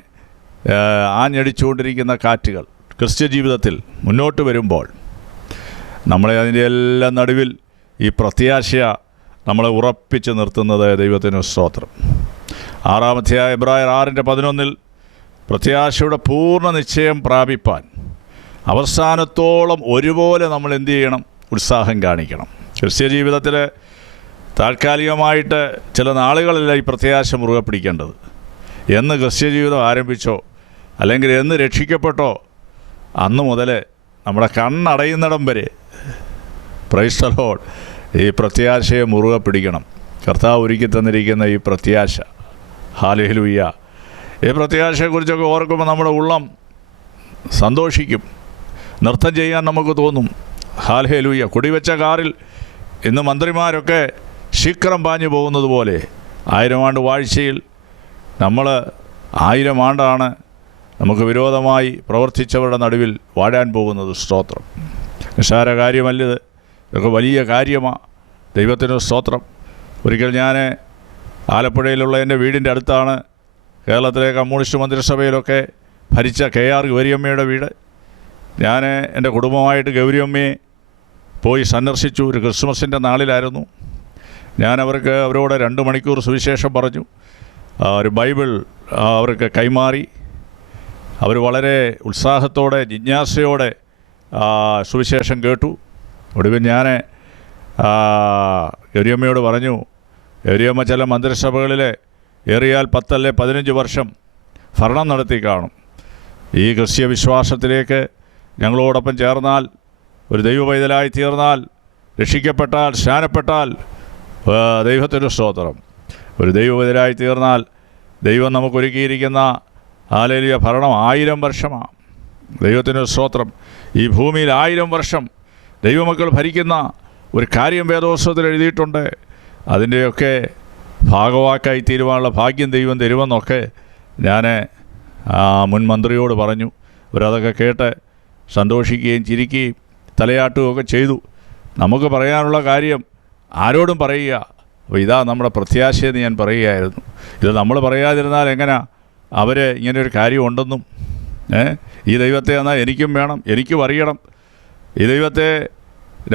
ആഞ്ഞടിച്ചുകൊണ്ടിരിക്കുന്ന കാറ്റുകൾ ക്രിസ്ത്യ ജീവിതത്തിൽ മുന്നോട്ട് വരുമ്പോൾ നമ്മളെ അതിൻ്റെ എല്ലാം നടുവിൽ ഈ പ്രത്യാശ നമ്മളെ ഉറപ്പിച്ച് നിർത്തുന്നത് ദൈവത്തിന് സ്തോത്രം. 6-ാം അധ്യായം എബ്രായർ 6:11 പ്രത്യാശയുടെ പൂർണ്ണ നിശ്ചയം പ്രാപിപ്പാൻ അവസാനത്തോളം ഒരുപോലെ നമ്മൾ എന്തു ചെയ്യണം? ഉത്സാഹം കാണിക്കണം. ക്രിസ്ത്യ ജീവിതത്തിൽ താൽക്കാലികമായിട്ട് ചില നാളുകളല്ല ഈ പ്രത്യാശ മുറുകെ പിടിക്കേണ്ടത്. എന്ന് ക്രിസ്ത്യ ജീവിതം ആരംഭിച്ചോ അല്ലെങ്കിൽ എന്ന് രക്ഷിക്കപ്പെട്ടോ അന്ന് മുതൽ നമ്മുടെ കണ്ണടയുന്നിടം വരെ പ്രൈസ് ദി ലോർഡ് ഈ പ്രത്യാശയെ മുറുകെ പിടിക്കണം. കർത്താവ് ഒരുക്കി തന്നിരിക്കുന്ന ഈ പ്രത്യാശ, ഹല്ലേലൂയ. ഈ പ്രത്യാശയെക്കുറിച്ചൊക്കെ ഓർക്കുമ്പോൾ നമ്മുടെ ഉള്ളം സന്തോഷിക്കും, നൃത്തം ചെയ്യാൻ നമുക്ക് തോന്നും. ഹല്ലേലൂയ. കുടിവെച്ച കാറിൽ ഇന്ന് മന്ത്രിമാരൊക്കെ ശീഘ്രം പാഞ്ഞു പോകുന്നത് പോലെ 1000 ആണ്ട് വാഴ്ചയിൽ നമ്മൾ 1000 ആണ്ടാണ് നമുക്ക് വിരോധമായി പ്രവർത്തിച്ചവരുടെ നടുവിൽ വാഴാൻ പോകുന്നത്. സ്തോത്രം. നിസ്സാര കാര്യമല്ലത്, ഇതൊക്കെ വലിയ കാര്യമാണ്. ദൈവത്തിന് സ്തോത്രം. ഒരിക്കൽ ഞാൻ ആലപ്പുഴയിലുള്ള എൻ്റെ വീടിൻ്റെ അടുത്താണ് കേരളത്തിലെ കമ്മ്യൂണിസ്റ്റ് മന്ത്രിസഭയിലൊക്കെ ഭരിച്ച KR ഗൗരിയമ്മയുടെ വീട്. ഞാൻ എൻ്റെ കുടുംബമായിട്ട് ഗൗരിയമ്മയെ പോയി സന്ദർശിച്ചു. ഒരു ക്രിസ്മസിൻ്റെ നാളിലായിരുന്നു. ഞാൻ അവരോട് 2 മണിക്കൂർ സുവിശേഷം പറഞ്ഞു. ഒരു ബൈബിൾ അവർക്ക് കൈമാറി. അവർ വളരെ ഉത്സാഹത്തോടെ, ജിജ്ഞാസയോടെ സുവിശേഷം കേട്ടു. ഒടുവിൽ ഞാൻ ഗൗരിയമ്മയോട് പറഞ്ഞു, ഗൗരിയമ്മ ചില മന്ത്രിസഭകളിൽ ഏറിയാൽ 10 അല്ലെ 15 വർഷം ഭരണം നടത്തി കാണും. ഈ ക്രിസ്തീയ വിശ്വാസത്തിലേക്ക് ഞങ്ങളോടൊപ്പം ചേർന്നാൽ, ഒരു ദൈവപൈതലായി തീർന്നാൽ, രക്ഷിക്കപ്പെട്ടാൽ, സ്നാനപ്പെട്ടാൽ, ദൈവത്തിൻ്റെ സ്തോത്രം, ഒരു ദൈവപൈതലായി തീർന്നാൽ ദൈവം നമുക്കൊരുക്കിയിരിക്കുന്ന ഹല്ലേലൂയ ഭരണം 1000 വർഷമാണ്. ദൈവത്തിൻ്റെ സ്തോത്രം. ഈ ഭൂമിയിൽ 1000 വർഷം ദൈവമക്കൾ ഭരിക്കുന്ന ഒരു കാര്യം വേദോത്സവത്തിൽ എഴുതിയിട്ടുണ്ട്. അതിൻ്റെയൊക്കെ ഭാഗവാക്കായി തീരുവാനുള്ള ഭാഗ്യം ദൈവം തരുമെന്നൊക്കെ ഞാൻ മുൻ മന്ത്രിയോട് പറഞ്ഞു. അവരതൊക്കെ കേട്ട് സന്തോഷിക്കുകയും ചിരിക്കുകയും തലയാട്ടുകയൊക്കെ ചെയ്തു. നമുക്ക് പറയാനുള്ള കാര്യം ആരോടും പറയുക. അപ്പോൾ ഇതാ നമ്മുടെ പ്രത്യാശയെന്ന് ഞാൻ പറയുകയായിരുന്നു. ഇത് നമ്മൾ പറയാതിരുന്നാൽ എങ്ങനെയാ അവർ ഇങ്ങനെയൊരു കാര്യം ഉണ്ടെന്നും ഈ ദൈവത്തെ എന്നാൽ എനിക്കും വേണം, എനിക്കും അറിയണം, ഈ ദൈവത്തെ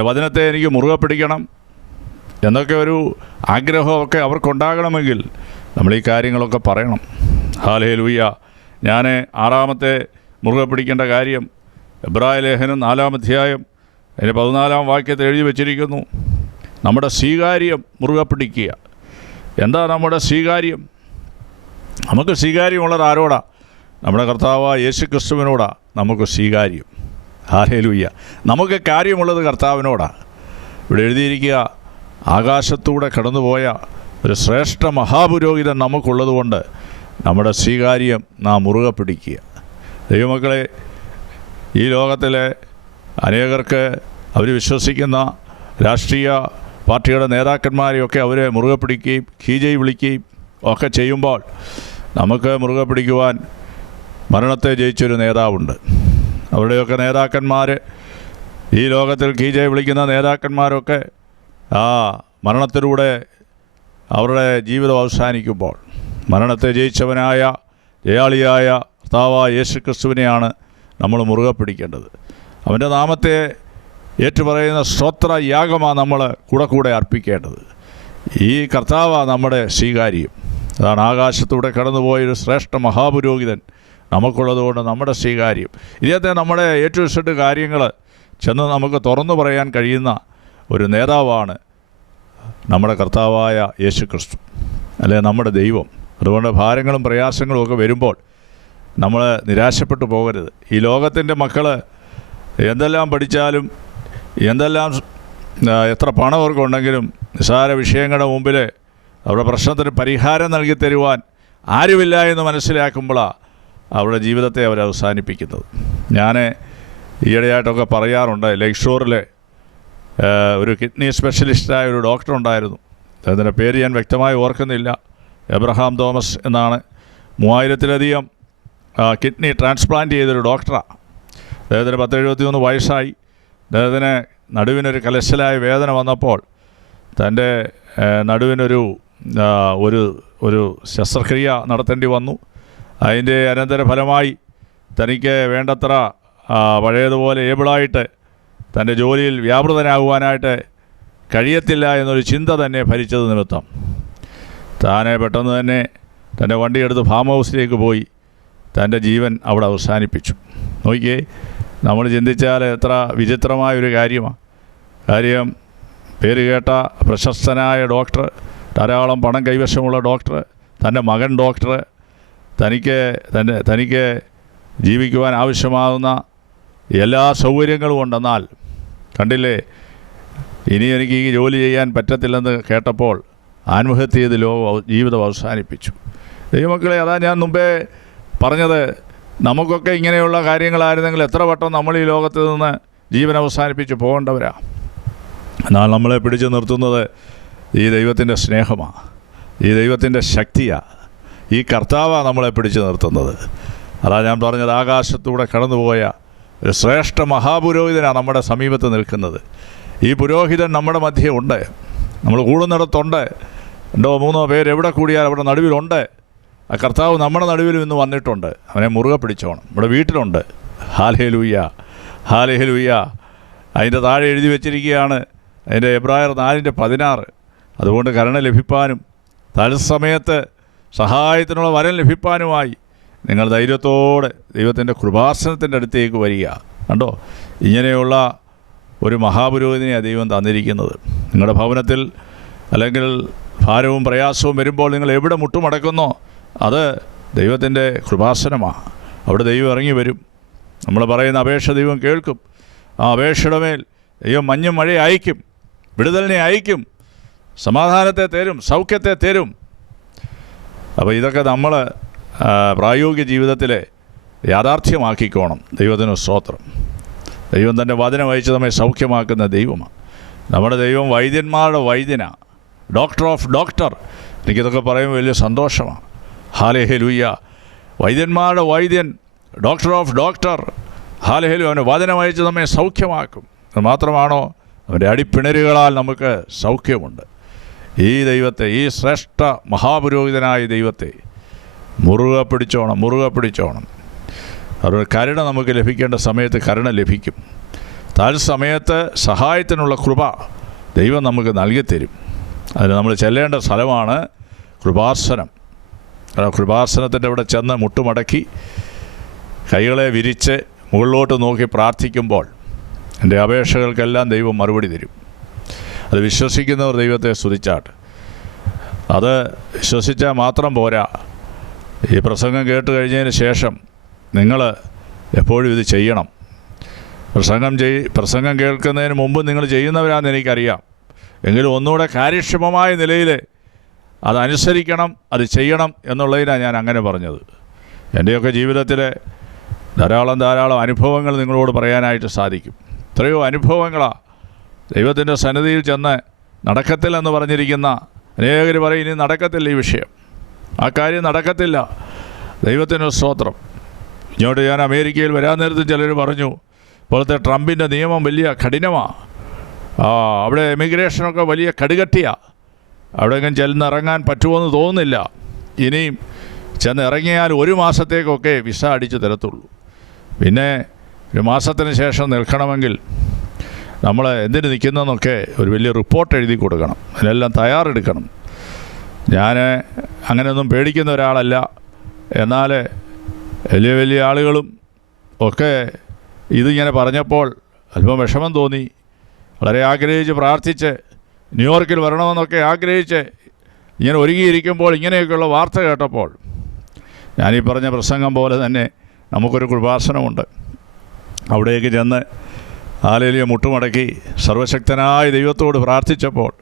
വചനത്തെ എനിക്ക് മുറുകെ പിടിക്കണം എന്നൊക്കെ ഒരു ആഗ്രഹമൊക്കെ അവർക്കുണ്ടാകണമെങ്കിൽ നമ്മൾ ഈ കാര്യങ്ങളൊക്കെ പറയണം. ഹല്ലേലൂയ. ഞാൻ 6ാമത്തെ മുറുകെ പിടിക്കേണ്ട കാര്യം എബ്രായ ലേഖനം 4-ാം അധ്യായം അതിൻ്റെ 14-ാം വാക്യത്തിൽ എഴുതി വച്ചിരിക്കുന്നു. നമ്മുടെ സ്വീകാര്യം മുറുകെ പിടിക്കുക. എന്താ നമ്മുടെ സ്വീകാര്യം? നമുക്ക് സ്വീകാര്യമുള്ളത് ആരോടാ? നമ്മുടെ കർത്താവായ യേശു ക്രിസ്തുവിനോടാ നമുക്ക് സ്വീകാര്യം. ഹല്ലേലൂയ. നമുക്ക് കാര്യമുള്ളത് കർത്താവിനോടാണ്. ഇവിടെ എഴുതിയിരിക്കുക, ആകാശത്തൂടെ കടന്നുപോയ ഒരു ശ്രേഷ്ഠ മഹാപുരോഹിതൻ നമുക്കുള്ളതുകൊണ്ട് നമ്മുടെ സ്വീകാര്യം നാം മുറുകെ പിടിക്കുക. ദൈവമക്കളെ, ഈ ലോകത്തിലെ അനേകർക്ക് അവർ വിശ്വസിക്കുന്ന രാഷ്ട്രീയ പാർട്ടിയുടെ നേതാക്കന്മാരെയൊക്കെ അവരെ മുറുകെ പിടിക്കുകയും കീജൈ വിളിക്കുകയും ഒക്കെ ചെയ്യുമ്പോൾ നമുക്ക് മുറുകെ പിടിക്കുവാൻ മരണത്തെ ജയിച്ചൊരു നേതാവുണ്ട്. അവരുടെയൊക്കെ നേതാക്കന്മാർ, ഈ ലോകത്തിൽ കീജൈ വിളിക്കുന്ന നേതാക്കന്മാരൊക്കെ മരണത്തിലൂടെ അവരുടെ ജീവിതം അവസാനിക്കുമ്പോൾ മരണത്തെ ജയിച്ചവനായ ജയാളിയായ കർത്താവായ യേശുക്രിസ്തുവിനെയാണ് നമ്മൾ മുറുകെ പിടിക്കേണ്ടത്. അവൻ്റെ നാമത്തെ ഏറ്റുപറയുന്ന സ്തോത്ര യാഗമാണ് നമ്മൾ കൂടെ അർപ്പിക്കേണ്ടത്. ഈ കർത്താവാണ് നമ്മുടെ സ്വീകാര്യം. അതാണ് ആകാശത്തൂടെ കടന്നുപോയൊരു ശ്രേഷ്ഠ മഹാപുരോഹിതൻ നമുക്കുള്ളതുകൊണ്ട് നമ്മുടെ സ്വീകാര്യം. ഇദ്ദേഹത്തെ നമ്മുടെ ഏറ്റവും കാര്യങ്ങൾ ചെന്ന് നമുക്ക് തുറന്നു പറയാൻ കഴിയുന്ന ഒരു നേതാവാണ് നമ്മുടെ കർത്താവായ യേശുക്രിസ്തു, അല്ലെ നമ്മുടെ ദൈവം. അതുകൊണ്ട് ഭാരങ്ങളും പ്രയാസങ്ങളും ഒക്കെ വരുമ്പോൾ നമ്മൾ നിരാശപ്പെട്ടു പോകരുത്. ഈ ലോകത്തിൻ്റെ മക്കൾ എന്തെല്ലാം പഠിച്ചാലും എത്ര പണം അവർക്കുണ്ടെങ്കിലും നിസ്സാര വിഷയങ്ങളുടെ മുമ്പിൽ അവരുടെ പ്രശ്നത്തിന് പരിഹാരം നൽകി തരുവാൻ ആരുമില്ല എന്ന് മനസ്സിലാക്കുമ്പോഴാണ് അവരുടെ ജീവിതത്തെ അവർ അവസാനിപ്പിക്കുന്നത്. ഞാൻ ഈയിടെയായിട്ടൊക്കെ പറയാറുണ്ട്, ലേക്ക് ഷോറിലെ ഒരു കിഡ്നി സ്പെഷ്യലിസ്റ്റായ ഒരു ഡോക്ടർ ഉണ്ടായിരുന്നു. അതിൻ്റെ പേര് ഞാൻ വ്യക്തമായി ഓർക്കുന്നില്ല. എബ്രഹാം തോമസ് എന്നാണ്. 3000-ലധികം കിഡ്നി ട്രാൻസ്പ്ലാന്റ് ചെയ്തൊരു ഡോക്ടറാണ്. അദ്ദേഹത്തിന് 73 വയസ്സായി. അദ്ദേഹത്തിന് നടുവിനൊരു കലശലായ വേദന വന്നപ്പോൾ തൻ്റെ നടുവിനൊരു ഒരു ശസ്ത്രക്രിയ നടത്തേണ്ടി വന്നു. അതിൻ്റെ അനന്തരഫലമായി തനിക്ക് വേണ്ടത്ര പഴയതുപോലെ ഏബിളായിട്ട് തൻ്റെ ജോലിയിൽ വ്യാപൃതനാകുവാനായിട്ട് കഴിയത്തില്ല എന്നൊരു ചിന്ത തന്നെ ഭരിച്ചത് നിമിത്തം താനെ പെട്ടെന്ന് തന്നെ തൻ്റെ വണ്ടിയെടുത്ത് ഫാം ഹൗസിലേക്ക് പോയി തൻ്റെ ജീവൻ അവിടെ അവസാനിപ്പിച്ചു. നോക്കിയേ, നമ്മൾ ചിന്തിച്ചാൽ എത്ര വിചിത്രമായൊരു കാര്യമാണ്. കാര്യം പേര് കേട്ട പ്രശസ്തനായ ഡോക്ടർ, ധാരാളം പണം കൈവശമുള്ള ഡോക്ടർ, തൻ്റെ മകൻ ഡോക്ടർ, തനിക്ക് ജീവിക്കുവാൻ ആവശ്യമാകുന്ന എല്ലാ സൗകര്യങ്ങളും ഉണ്ടെന്നാൽ കണ്ടില്ലേ, ഇനി എനിക്ക് ഈ ജോലി ചെയ്യാൻ പറ്റത്തില്ലെന്ന് കേട്ടപ്പോൾ ആത്മഹത്യ ചെയ്ത് ജീവിതം അവസാനിപ്പിച്ചു. ദൈവമക്കളെ, അതാ ഞാൻ മുമ്പേ പറഞ്ഞത്, നമുക്കൊക്കെ ഇങ്ങനെയുള്ള കാര്യങ്ങളായിരുന്നെങ്കിൽ എത്ര വട്ടം നമ്മൾ ഈ ലോകത്ത് നിന്ന് ജീവൻ അവസാനിപ്പിച്ച് പോകേണ്ടവരാ. എന്നാൽ നമ്മളെ പിടിച്ചു നിർത്തുന്നത് ഈ ദൈവത്തിൻ്റെ സ്നേഹമാണ്, ഈ ദൈവത്തിൻ്റെ ശക്തിയാണ്, ഈ കർത്താവാണ് നമ്മളെ പിടിച്ചു നിർത്തുന്നത്. അതാ ഞാൻ പറഞ്ഞത്, ആകാശത്തൂടെ കടന്നുപോയ ഒരു ശ്രേഷ്ഠ മഹാപുരോഹിതനാണ് നമ്മുടെ സമീപത്ത് നിൽക്കുന്നത്. ഈ പുരോഹിതൻ നമ്മുടെ മധ്യേ ഉണ്ട്. നമ്മൾ കൂടുന്നിടത്തുണ്ട്. 2-3 പേര് എവിടെ കൂടിയാൽ അവിടെ നടുവിലുണ്ട്. ആ കർത്താവ് നമ്മുടെ നടുവിലും ഇന്ന് വന്നിട്ടുണ്ട്. അവനെ മുറുകെ പിടിച്ചോണം. നമ്മുടെ വീട്ടിലുണ്ട്. Hallelujah, hallelujah. അതിൻ്റെ താഴെ എഴുതി വെച്ചിരിക്കുകയാണ്, അതിൻ്റെ എബ്രായർ 4:16. അതുകൊണ്ട് കരുണ ലഭിപ്പാനും തത്സമയത്ത് സഹായത്തിനുള്ള വരം ലഭിപ്പാനുമായി നിങ്ങൾ ധൈര്യത്തോടെ ദൈവത്തിൻ്റെ കൃപാസനത്തിൻ്റെ അടുത്തേക്ക് വരിക. കണ്ടോ, ഇങ്ങനെയുള്ള ഒരു മഹാപുരോഹിതനെയാണ് ദൈവം തന്നിരിക്കുന്നത്. നിങ്ങളുടെ ഭവനത്തിൽ അല്ലെങ്കിൽ ഭാരവും പ്രയാസവും വരുമ്പോൾ നിങ്ങൾ എവിടെ മുട്ടുമടക്കുന്നോ അത് ദൈവത്തിൻ്റെ കൃപാസനമാണ്. അവിടെ ദൈവം ഇറങ്ങി വരും. നമ്മൾ പറയുന്ന അപേക്ഷ ദൈവം കേൾക്കും. ആ അപേക്ഷയുടെ മേൽ ദൈവം മഞ്ഞും മഴ അയക്കും, വിടുതലിനെ അയക്കും, സമാധാനത്തെ തരും, സൗഖ്യത്തെ തരും. അപ്പോൾ ഇതൊക്കെ നമ്മൾ പ്രായോഗിക ജീവിതത്തിലെ യാഥാർത്ഥ്യമാക്കിക്കോണം. ദൈവത്തിന് സ്തോത്രം. ദൈവം തൻ്റെ വചനം അയച്ച് നമ്മെ സൗഖ്യമാക്കുന്ന ദൈവമാണ്. നമ്മുടെ ദൈവം വൈദ്യന്മാരുടെ വൈദ്യനാണ്, ഡോക്ടർ ഓഫ് ഡോക്ടർ. എനിക്കിതൊക്കെ പറയുമ്പോൾ വലിയ സന്തോഷമാണ്. ഹല്ലേലൂയ. വൈദ്യന്മാരുടെ വൈദ്യൻ, ഡോക്ടർ ഓഫ് ഡോക്ടർ. ഹല്ലേലൂയ. അവൻ്റെ വചനം അയച്ച് നമ്മെ സൗഖ്യമാക്കും. അത് മാത്രമാണോ, അവൻ്റെ അടിപ്പിണരുകളാൽ നമുക്ക് സൗഖ്യമുണ്ട്. ഈ ദൈവത്തെ, ഈ ശ്രേഷ്ഠ മഹാപുരോഹിതനായ ദൈവത്തെ മുറുകെ പിടിച്ചോണം. അവരുടെ കരുണ നമുക്ക് ലഭിക്കേണ്ട സമയത്ത് കരുണ ലഭിക്കും. തത്സമയത്ത് സഹായത്തിനുള്ള കൃപ ദൈവം നമുക്ക് നൽകിത്തരും. അതിന് നമ്മൾ ചെല്ലേണ്ട സ്ഥലമാണ് കൃപാസനം. കൃപാസനത്തിൻ്റെ അവിടെ ചെന്ന് മുട്ടുമടക്കി കൈകളെ വിരിച്ച് മുകളിലോട്ട് നോക്കി പ്രാർത്ഥിക്കുമ്പോൾ എൻ്റെ അപേക്ഷകൾക്കെല്ലാം ദൈവം മറുപടി തരും. അത് വിശ്വസിക്കുന്നവർ ദൈവത്തെ സ്തുതിച്ചാട്ട്. അത് വിശ്വസിച്ചാൽ മാത്രം പോരാ. ഈ പ്രസംഗം കേട്ട് കഴിഞ്ഞതിന് ശേഷം നിങ്ങൾ എപ്പോഴും ഇത് ചെയ്യണം. പ്രസംഗം കേൾക്കുന്നതിന് മുമ്പ് നിങ്ങൾ ചെയ്യുന്നവരാണെന്ന് എനിക്കറിയാം. എങ്കിലും ഒന്നുകൂടെ കാര്യക്ഷമമായ നിലയിൽ അതനുസരിക്കണം, അത് ചെയ്യണം എന്നുള്ളതിനാണ് ഞാൻ അങ്ങനെ പറഞ്ഞത്. എൻ്റെയൊക്കെ ജീവിതത്തിലെ ധാരാളം അനുഭവങ്ങൾ നിങ്ങളോട് പറയാനായിട്ട് സാധിക്കും. എത്രയോ അനുഭവങ്ങളാണ്. ദൈവത്തിൻ്റെ സന്നിധിയിൽ ചെന്ന് നടക്കത്തില്ലെന്ന് പറഞ്ഞിരിക്കുന്ന അനേകർ പറയും, ഇനി നടക്കത്തില്ല ഈ വിഷയം, ആ കാര്യം നടക്കത്തില്ല. ദൈവത്തിന് സ്തോത്രം. ഇങ്ങോട്ട് ഞാൻ അമേരിക്കയിൽ വരാൻ നേരത്തും ചിലർ പറഞ്ഞു, ഇപ്പോഴത്തെ ട്രംപിൻ്റെ നിയമം വലിയ കഠിനമാണ്, അവിടെ എമിഗ്രേഷനൊക്കെ വലിയ കടുകട്ടിയാണ്. അവിടെയെങ്കിലും ചെന്നിറങ്ങാൻ പറ്റുമെന്ന് തോന്നുന്നില്ല. ഇനിയും ചെന്നിറങ്ങിയാൽ 1 മാസത്തേക്കൊക്കെ വിസ അടിച്ച് തരത്തുള്ളൂ. പിന്നെ 1 മാസത്തിന് ശേഷം നിൽക്കണമെങ്കിൽ നമ്മൾ എന്തിന് നിൽക്കുന്നതെന്നൊക്കെ ഒരു വലിയ റിപ്പോർട്ട് എഴുതി കൊടുക്കണം. അതിനെല്ലാം തയ്യാറെടുക്കണം. ഞാൻ അങ്ങനെയൊന്നും പേടിക്കുന്ന ഒരാളല്ല. എന്നാൽ വലിയ വലിയ ആളുകളും ഒക്കെ ഇതിങ്ങനെ പറഞ്ഞപ്പോൾ അല്പം വിഷമം തോന്നി. വളരെ ആഗ്രഹിച്ച് പ്രാർത്ഥിച്ച് ന്യൂയോർക്കിൽ വരണമെന്നൊക്കെ ആഗ്രഹിച്ച് ഇങ്ങനെ ഒരുങ്ങിയിരിക്കുമ്പോൾ ഇങ്ങനെയൊക്കെയുള്ള വാർത്ത കേട്ടപ്പോൾ ഞാനീ പറഞ്ഞ പ്രസംഗം പോലെ തന്നെ നമുക്കൊരു കൃപാസനമുണ്ട്. അവിടേക്ക് ചെന്ന് ഹല്ലേലൂയ മുട്ടുമടക്കി സർവശക്തനായ ദൈവത്തോട് പ്രാർത്ഥിച്ചപ്പോൾ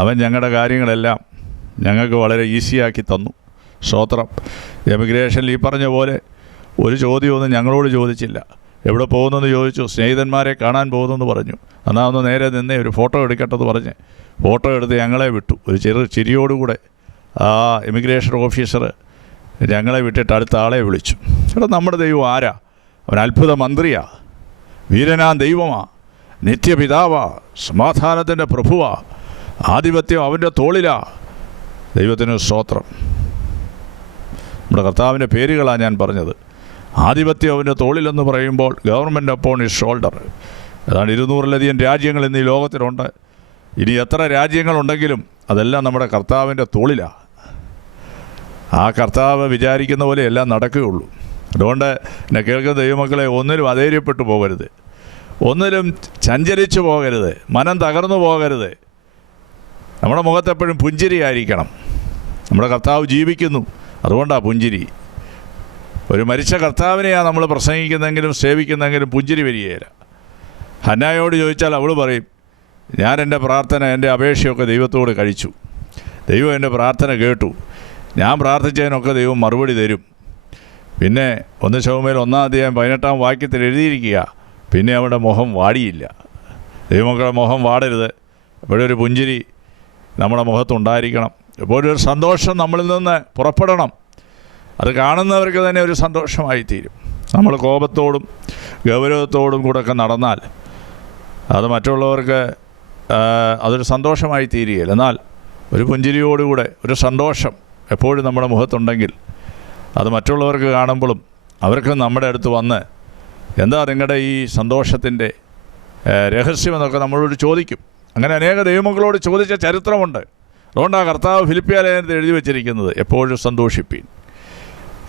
അവൻ ഞങ്ങളുടെ കാര്യങ്ങളെല്ലാം ഞങ്ങൾക്ക് വളരെ ഈസിയാക്കി തന്നു. സ്തോത്രം. എമിഗ്രേഷനിൽ ഈ പറഞ്ഞ പോലെ ഒരു ചോദ്യമൊന്നും ഞങ്ങളോട് ചോദിച്ചില്ല. എവിടെ പോകുന്നെന്ന് ചോദിച്ചു. സ്നേഹിതന്മാരെ കാണാൻ പോകുന്നെന്ന് പറഞ്ഞു. എന്നാൽ ഒന്ന് നേരെ നിന്നേ ഒരു ഫോട്ടോ എടുക്കട്ടെന്ന് പറഞ്ഞ് ഫോട്ടോ എടുത്ത് ഞങ്ങളെ വിട്ടു. ഒരു ചിരിയോടുകൂടെ ആ ഇമിഗ്രേഷൻ ഓഫീസർ ഞങ്ങളെ വിട്ടിട്ട് അടുത്ത ആളെ വിളിച്ചു. എടാ, നമ്മുടെ ദൈവം ആരാ? അവൻ അത്ഭുത മന്ത്രിയാ, വീരനാം ദൈവമാ, നിത്യപിതാവാ, സമാധാനത്തിൻ്റെ പ്രഭുവാ, ആധിപത്യം അവൻ്റെ തോളിലാ. ദൈവത്തിന് സ്തോത്രം. നമ്മുടെ കർത്താവിൻ്റെ പേരുകളാണ് ഞാൻ പറഞ്ഞത്. ആധിപത്യം അവൻ്റെ തോളിലെന്ന് പറയുമ്പോൾ ഗവൺമെൻറ് അപ്പോൺ ഹിസ് ഷോൾഡർ. അതാണ് 200-ലധികം രാജ്യങ്ങൾ ഇന്ന് ഈ ലോകത്തിലുണ്ട്. ഇനി എത്ര രാജ്യങ്ങളുണ്ടെങ്കിലും അതെല്ലാം നമ്മുടെ കർത്താവിൻ്റെ തോളിലാണ്. ആ കർത്താവ് വിചാരിക്കുന്ന പോലെ എല്ലാം നടക്കുകയുള്ളൂ. അതുകൊണ്ട് എന്നെ കേൾക്കുന്ന ദൈവമക്കളെ, ഒന്നിലും അധൈര്യപ്പെട്ടു പോകരുത്, ഒന്നിലും ചഞ്ചലിച്ചു പോകരുത്, മനം തകർന്നു പോകരുത്. നമ്മുടെ മുഖത്തെപ്പോഴും പുഞ്ചിരിയായിരിക്കണം. നമ്മുടെ കർത്താവ് ജീവിക്കുന്നു, അതുകൊണ്ടാണ് പുഞ്ചിരി. ഒരു മരിച്ച കർത്താവിനെയാണ് നമ്മൾ പ്രസംഗിക്കുന്നെങ്കിലും സേവിക്കുന്നെങ്കിലും പുഞ്ചിരി വരികയില്ല. ഹന്നായോട് ചോദിച്ചാൽ അവൾ പറയും, ഞാൻ എൻ്റെ പ്രാർത്ഥന, എൻ്റെ അപേക്ഷയൊക്കെ ദൈവത്തോട് കഴിച്ചു, ദൈവം എൻ്റെ പ്രാർത്ഥന കേട്ടു, ഞാൻ പ്രാർത്ഥിച്ചതിനൊക്കെ ദൈവം മറുപടി തരും. പിന്നെ 1 ശമൂവേൽ 1-ാം വാക്യത്തിൽ എഴുതിയിരിക്കുക, പിന്നെ അവരുടെ മുഖം വാടിയില്ല. ദൈവമക്കളുടെ മുഖം വാടരുത്. എപ്പോഴൊരു പുഞ്ചിരി നമ്മുടെ മുഖത്തുണ്ടായിരിക്കണം. എപ്പോഴൊരു സന്തോഷം നമ്മളിൽ നിന്ന് പുറപ്പെടണം. അത് കാണുന്നവർക്ക് തന്നെ ഒരു സന്തോഷമായി തീരും. നമ്മൾ കോപത്തോടും ഗൗരവത്തോടും കൂടെയൊക്കെ നടന്നാൽ അത് മറ്റുള്ളവർക്ക് അതൊരു സന്തോഷമായി തീരുകയില്ല. എന്നാൽ ഒരു പുഞ്ചിരിയോടുകൂടെ ഒരു സന്തോഷം എപ്പോഴും നമ്മുടെ മുഖത്തുണ്ടെങ്കിൽ അത് മറ്റുള്ളവർക്ക് കാണുമ്പോഴും അവർക്ക് നമ്മുടെ അടുത്ത് വന്ന് എന്താ നിങ്ങളുടെ ഈ സന്തോഷത്തിൻ്റെ രഹസ്യമെന്നൊക്കെ നമ്മളോട് ചോദിക്കും. അങ്ങനെ അനേക ദൈവമക്കളോട് ചോദിച്ച ചരിത്രമുണ്ട്. അതുകൊണ്ടാണ് കർത്താവ് ഫിലിപ്പിയ ലേഖനത്തിൽ എഴുതി വച്ചിരിക്കുന്നത്, എപ്പോഴും സന്തോഷിപ്പീൻ,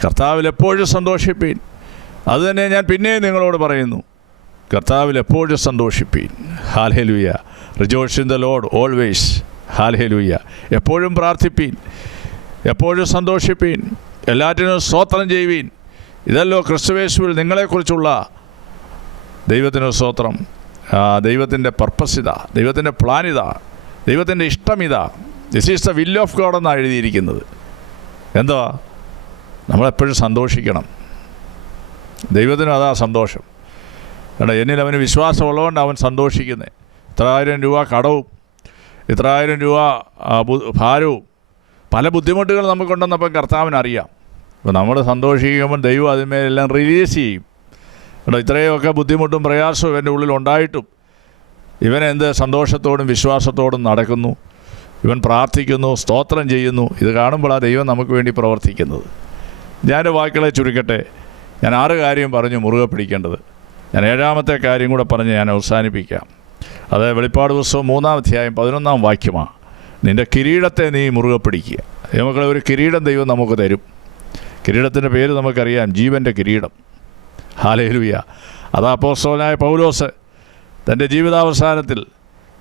കർത്താവിൽ എപ്പോഴും സന്തോഷിപ്പീൻ. അതുതന്നെ ഞാൻ പിന്നെയും നിങ്ങളോട് പറയുന്നു, കർത്താവിൽ എപ്പോഴും സന്തോഷിപ്പീൻ. Hallelujah. Rejoice in the Lord always. Hallelujah. എപ്പോഴും പ്രാർത്ഥിപ്പീൻ, എപ്പോഴും സന്തോഷിപ്പീൻ, എല്ലാറ്റിനും സ്തോത്രം ചെയ്യുവീൻ. ഇതല്ലോ ക്രിസ്തുയേശുവിൽ നിങ്ങളെക്കുറിച്ചുള്ള ദൈവത്തിന് സ്തോത്രം. ദൈവത്തിൻ്റെ പർപ്പസ് ഇതാ, ദൈവത്തിൻ്റെ പ്ലാൻ ഇതാ, ദൈവത്തിൻ്റെ ഇഷ്ടം ഇതാ. This is the will of God എന്നാണ് എഴുതിയിരിക്കുന്നത്. എന്താ? നമ്മളെപ്പോഴും സന്തോഷിക്കണം. ദൈവത്തിനും അതാ സന്തോഷം. കാരണം എന്നിൽ അവന് വിശ്വാസമുള്ളതുകൊണ്ട് അവൻ സന്തോഷിക്കുന്നത്. 1,000 രൂപ കടവും 1,000 രൂപ ഭാരവും പല ബുദ്ധിമുട്ടുകൾ നമുക്കുണ്ടെന്നപ്പം കർത്താവിനറിയാം. അപ്പോൾ നമ്മൾ സന്തോഷിക്കുമ്പോൾ ദൈവം അതിന്മേലെല്ലാം റിലീസ് ചെയ്യും. കേട്ടോ, ഇത്രയൊക്കെ ബുദ്ധിമുട്ടും പ്രയാസവും ഇവൻ്റെ ഉള്ളിൽ ഉണ്ടായിട്ടും ഇവനെന്ത് സന്തോഷത്തോടും വിശ്വാസത്തോടും നടക്കുന്നു, ഇവൻ പ്രാർത്ഥിക്കുന്നു, സ്തോത്രം ചെയ്യുന്നു. ഇത് കാണുമ്പോഴാണ് ദൈവം നമുക്ക് വേണ്ടി പ്രവർത്തിക്കുന്നത്. ഞാൻ വാക്കുകളെ ചുരുക്കട്ടെ. ഞാൻ 6 കാര്യം പറഞ്ഞു മുറുകെ പിടിക്കേണ്ടത്. ഞാൻ 7-ാമത്തെ കാര്യം കൂടെ പറഞ്ഞ് ഞാൻ അവസാനിപ്പിക്കാം. അത് വെളിപ്പാട് പുസ്തകം 3-ാം 11-ാം വാക്യമാണ്. നിൻ്റെ കിരീടത്തെ നീ മുറുകെ പിടിക്കുക. നമുക്കുള്ള ഒരു കിരീടം ദൈവം നമുക്ക് തരും. കിരീടത്തിൻ്റെ പേര് നമുക്കറിയാം, ജീവൻ്റെ കിരീടം. ഹല്ലേലൂയ. അത് അപ്പോസ്തലനായ പൗലോസ് തൻ്റെ ജീവിതാവസാനത്തിൽ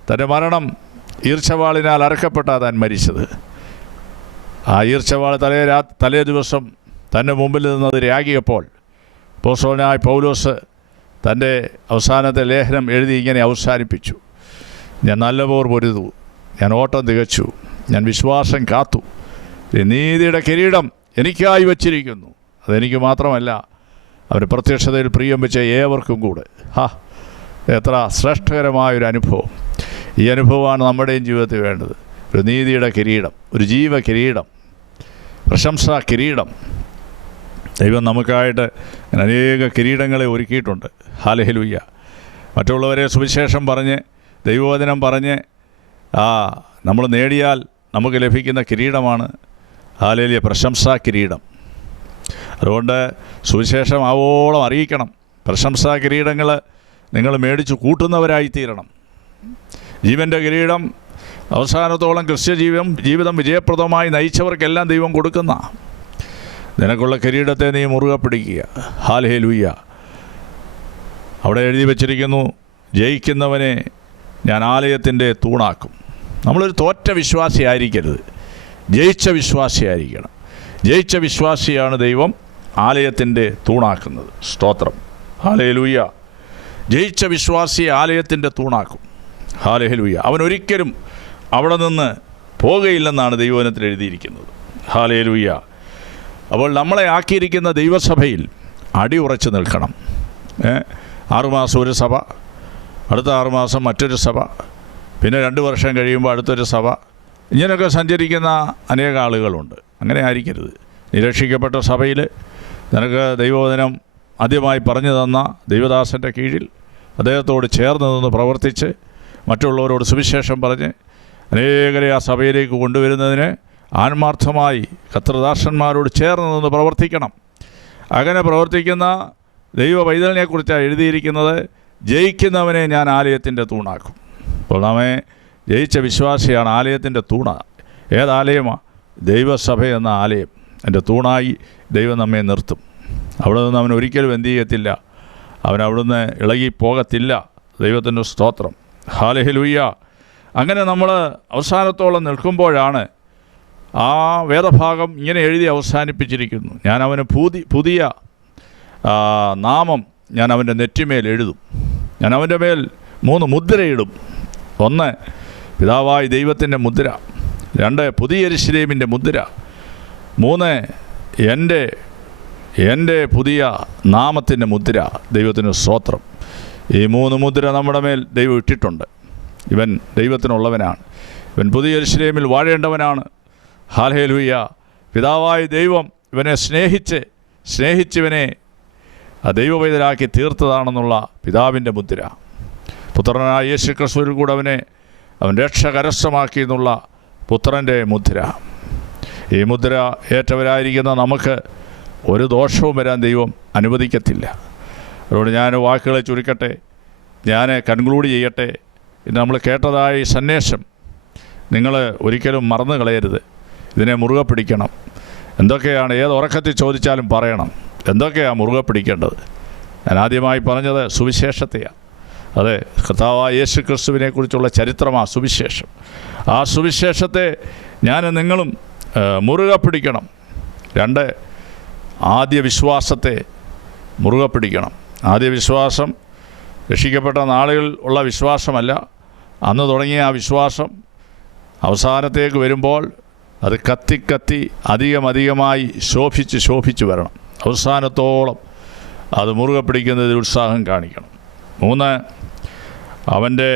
തൻ്റെ മരണം ഈർച്ചവാളിനാൽ അറക്കപ്പെട്ടാണ് താൻ മരിച്ചത്. ആ ഈർച്ചവാൾ തലേ ദിവസം തൻ്റെ മുമ്പിൽ നിന്നത് രാഗിയപ്പോൾ അപ്പോസ്തലനായ പൗലോസ് തൻ്റെ അവസാനത്തെ ലേഖനം എഴുതി ഇങ്ങനെ അവസാനിപ്പിച്ചു: ഞാൻ നല്ല പോർ പൊരുതു, ഞാൻ ഓട്ടം തികച്ചു, ഞാൻ വിശ്വാസം കാത്തു, നീതിയുടെ കിരീടം എനിക്കായി വച്ചിരിക്കുന്നു. അതെനിക്ക് മാത്രമല്ല, അവർ പ്രത്യക്ഷതയിൽ പ്രിയം വെച്ച ഏവർക്കും കൂടെ. എത്ര ശ്രേഷ്ഠകരമായൊരു അനുഭവം! ഈ അനുഭവമാണ് നമ്മുടെയും ജീവിതത്തിൽ വേണ്ടത്. ഒരു നീതിയുടെ കിരീടം, ഒരു ജീവ കിരീടം, പ്രശംസാ കിരീടം. ദൈവം നമുക്കായിട്ട് അനേക കിരീടങ്ങളെ ഒരുക്കിയിട്ടുണ്ട്. ഹല്ലേലൂയ. മറ്റുള്ളവരെ സുവിശേഷം പറഞ്ഞ് ദൈവവചനം പറഞ്ഞ് നമ്മൾ നേടിയാൽ നമുക്ക് ലഭിക്കുന്ന കിരീടമാണ് ഹല്ലേലൂയ, പ്രശംസാ കിരീടം. അതുകൊണ്ട് സുവിശേഷം ആവോളം അറിയിക്കണം. പ്രശംസാ കിരീടങ്ങൾ നിങ്ങൾ മേടിച്ച് കൂട്ടുന്നവരായിത്തീരണം. ജീവൻ്റെ കിരീടം അവസാനത്തോളം ജീവിതം വിജയപ്രദമായി നയിച്ചവർക്കെല്ലാം ദൈവം കൊടുക്കുന്ന നിനക്കുള്ള കിരീടത്തെ നീ മുറുകെ പിടിക്കുക. ഹല്ലേലൂയ. അവിടെ എഴുതി വച്ചിരിക്കുന്നു, ജയിക്കുന്നവനെ ഞാൻ ആലയത്തിൻ്റെ തൂണാക്കും. നമ്മളൊരു തോറ്റ വിശ്വാസിയായിരിക്കരുത്, ജയിച്ച വിശ്വാസിയായിരിക്കണം. ജയിച്ച വിശ്വാസിയാണ് ദൈവം ആലയത്തിൻ്റെ തൂണാക്കുന്നത്. സ്തോത്രം. ഹല്ലേലൂയ. ജയിച്ച വിശ്വാസിയെ ആലയത്തിൻ്റെ തൂണാക്കും. ഹല്ലേലൂയ. അവനൊരിക്കലും അവിടെ നിന്ന് പോകുകയില്ലെന്നാണ് ദൈവവചനത്തിൽ എഴുതിയിരിക്കുന്നത്. ഹല്ലേലൂയ. അപ്പോൾ നമ്മളെ ആക്കിയിരിക്കുന്ന ദൈവസഭയിൽ അടിയുറച്ച് നിൽക്കണം. 6 മാസം ഒരു സഭ, അടുത്ത 6 മാസം മറ്റൊരു സഭ, പിന്നെ 2 വർഷം കഴിയുമ്പോൾ അടുത്തൊരു സഭ. ഇങ്ങനെയൊക്കെ സഞ്ചരിക്കുന്ന അനേക ആളുകളുണ്ട്. അങ്ങനെ ആയിരിക്കരുത്. നിരക്ഷിക്കപ്പെട്ട സഭയിൽ നിനക്ക് ദൈവവചനം ആദ്യമായി പറഞ്ഞു തന്ന ദൈവദാസൻ്റെ കീഴിൽ അദ്ദേഹത്തോട് ചേർന്ന് നിന്ന് പ്രവർത്തിച്ച് മറ്റുള്ളവരോട് സുവിശേഷം പറഞ്ഞ് അനേകരെ ആ സഭയിലേക്ക് കൊണ്ടുവരുന്നതിന് ആത്മാർത്ഥമായി കർത്തൃദാസന്മാരോട് ചേർന്ന് നിന്ന് പ്രവർത്തിക്കണം. അങ്ങനെ പ്രവർത്തിക്കുന്ന ദൈവ പൈതലിനെക്കുറിച്ചാണ് എഴുതിയിരിക്കുന്നത്, ജയിക്കുന്നവനെ ഞാൻ ആലയത്തിൻ്റെ തൂണാക്കും. അപ്പോൾ നാമേ ജയിച്ച വിശ്വാസിയാണ് ആലയത്തിൻ്റെ തൂണ. ഏതാലയമാണ്? ദൈവസഭ എന്ന ആലയം. എൻ്റെ തൂണായി ദൈവം നമ്മെ നിർത്തും. അവിടെ നിന്ന് അവൻ ഒരിക്കലും എന്ത് ചെയ്യത്തില്ല, അവൻ അവിടുന്ന് ഇളകിപ്പോകത്തില്ല. ദൈവത്തിൻ്റെ സ്തോത്രം. ഹല്ലേലൂയ. അങ്ങനെ നമ്മൾ അവസാനത്തോളം നിൽക്കുമ്പോഴാണ് ആ വേദഭാഗം ഇങ്ങനെ എഴുതി അവസാനിപ്പിച്ചിരിക്കുന്നു. ഞാൻ അവന് പുതിയ നാമം ഞാൻ അവൻ്റെ നെറ്റിമേൽ എഴുതും. ഞാൻ അവൻ്റെ മേൽ 3 മുദ്രയിടും. 1 പിതാവായ ദൈവത്തിൻ്റെ മുദ്ര, 2 പുതിയ യെരൂശലേമിൻ്റെ മുദ്ര, 3 എൻ്റെ പുതിയ നാമത്തിൻ്റെ മുദ്ര. ദൈവത്തിന് സ്തോത്രം. ഈ 3 മുദ്ര നമ്മുടെ മേൽ ദൈവം ഇട്ടിട്ടുണ്ട്. ഇവൻ ദൈവത്തിനുള്ളവനാണ്, ഇവൻ പുതിയ യെരൂശലേമിൽ വാഴേണ്ടവനാണ്. ഹല്ലേലൂയ. പിതാവായ ദൈവം ഇവനെ സ്നേഹിച്ചിവനെ ദൈവവൈതലാക്കി തീർത്തതാണെന്നുള്ള പിതാവിൻ്റെ മുദ്ര. പുത്രനായ യേശു ക്രിസ്തുവിൽ കൂടെ അവൻ രക്ഷ കരസ്ഥമാക്കി എന്നുള്ള പുത്രൻ്റെ മുദ്ര. ഈ മുദ്ര ഏറ്റവരായിരിക്കുന്ന നമുക്ക് ഒരു ദോഷവും വരാൻ ദൈവം അനുവദിക്കത്തില്ല. അതുകൊണ്ട് ഞാൻ വാക്കുകളെ ചുരുക്കട്ടെ, ഞാൻ കൺക്ലൂഡ് ചെയ്യട്ടെ. ഇന്ന് നമ്മൾ കേട്ടതായ ഈ സന്ദേശം നിങ്ങൾ ഒരിക്കലും മറന്നു കളയരുത്. ഇതിനെ മുറുകെ പിടിക്കണം. എന്തൊക്കെയാണ്, ഏത് ഉറക്കത്തിൽ ചോദിച്ചാലും പറയണം. എന്തൊക്കെയാണ് മുറുകെ പിടിക്കേണ്ടത്? ഞാൻ ആദ്യമായി പറഞ്ഞത് സുവിശേഷത്തെയാണ്. അതെ, കർത്താവായ യേശു ക്രിസ്തുവിനെക്കുറിച്ചുള്ള ചരിത്രമാണ് സുവിശേഷം. ആ സുവിശേഷത്തെ ഞാനും നിങ്ങളും മുറുകെ പിടിക്കണം. 2 ആദ്യ വിശ്വാസത്തെ മുറുകെ പിടിക്കണം. ആദ്യ വിശ്വാസം രക്ഷിക്കപ്പെട്ട നാളുകൾ ഉള്ള വിശ്വാസമല്ല. അന്ന് തുടങ്ങിയ ആ വിശ്വാസം അവസാനത്തേക്ക് വരുമ്പോൾ അത് കത്തി അധികമായി ശോഭിച്ച് വരണം. അവസാനത്തോളം അത് മുറുകെ പിടിക്കുന്നതിൽ ഉത്സാഹം കാണിക്കണം. 3 അവൻ്റെ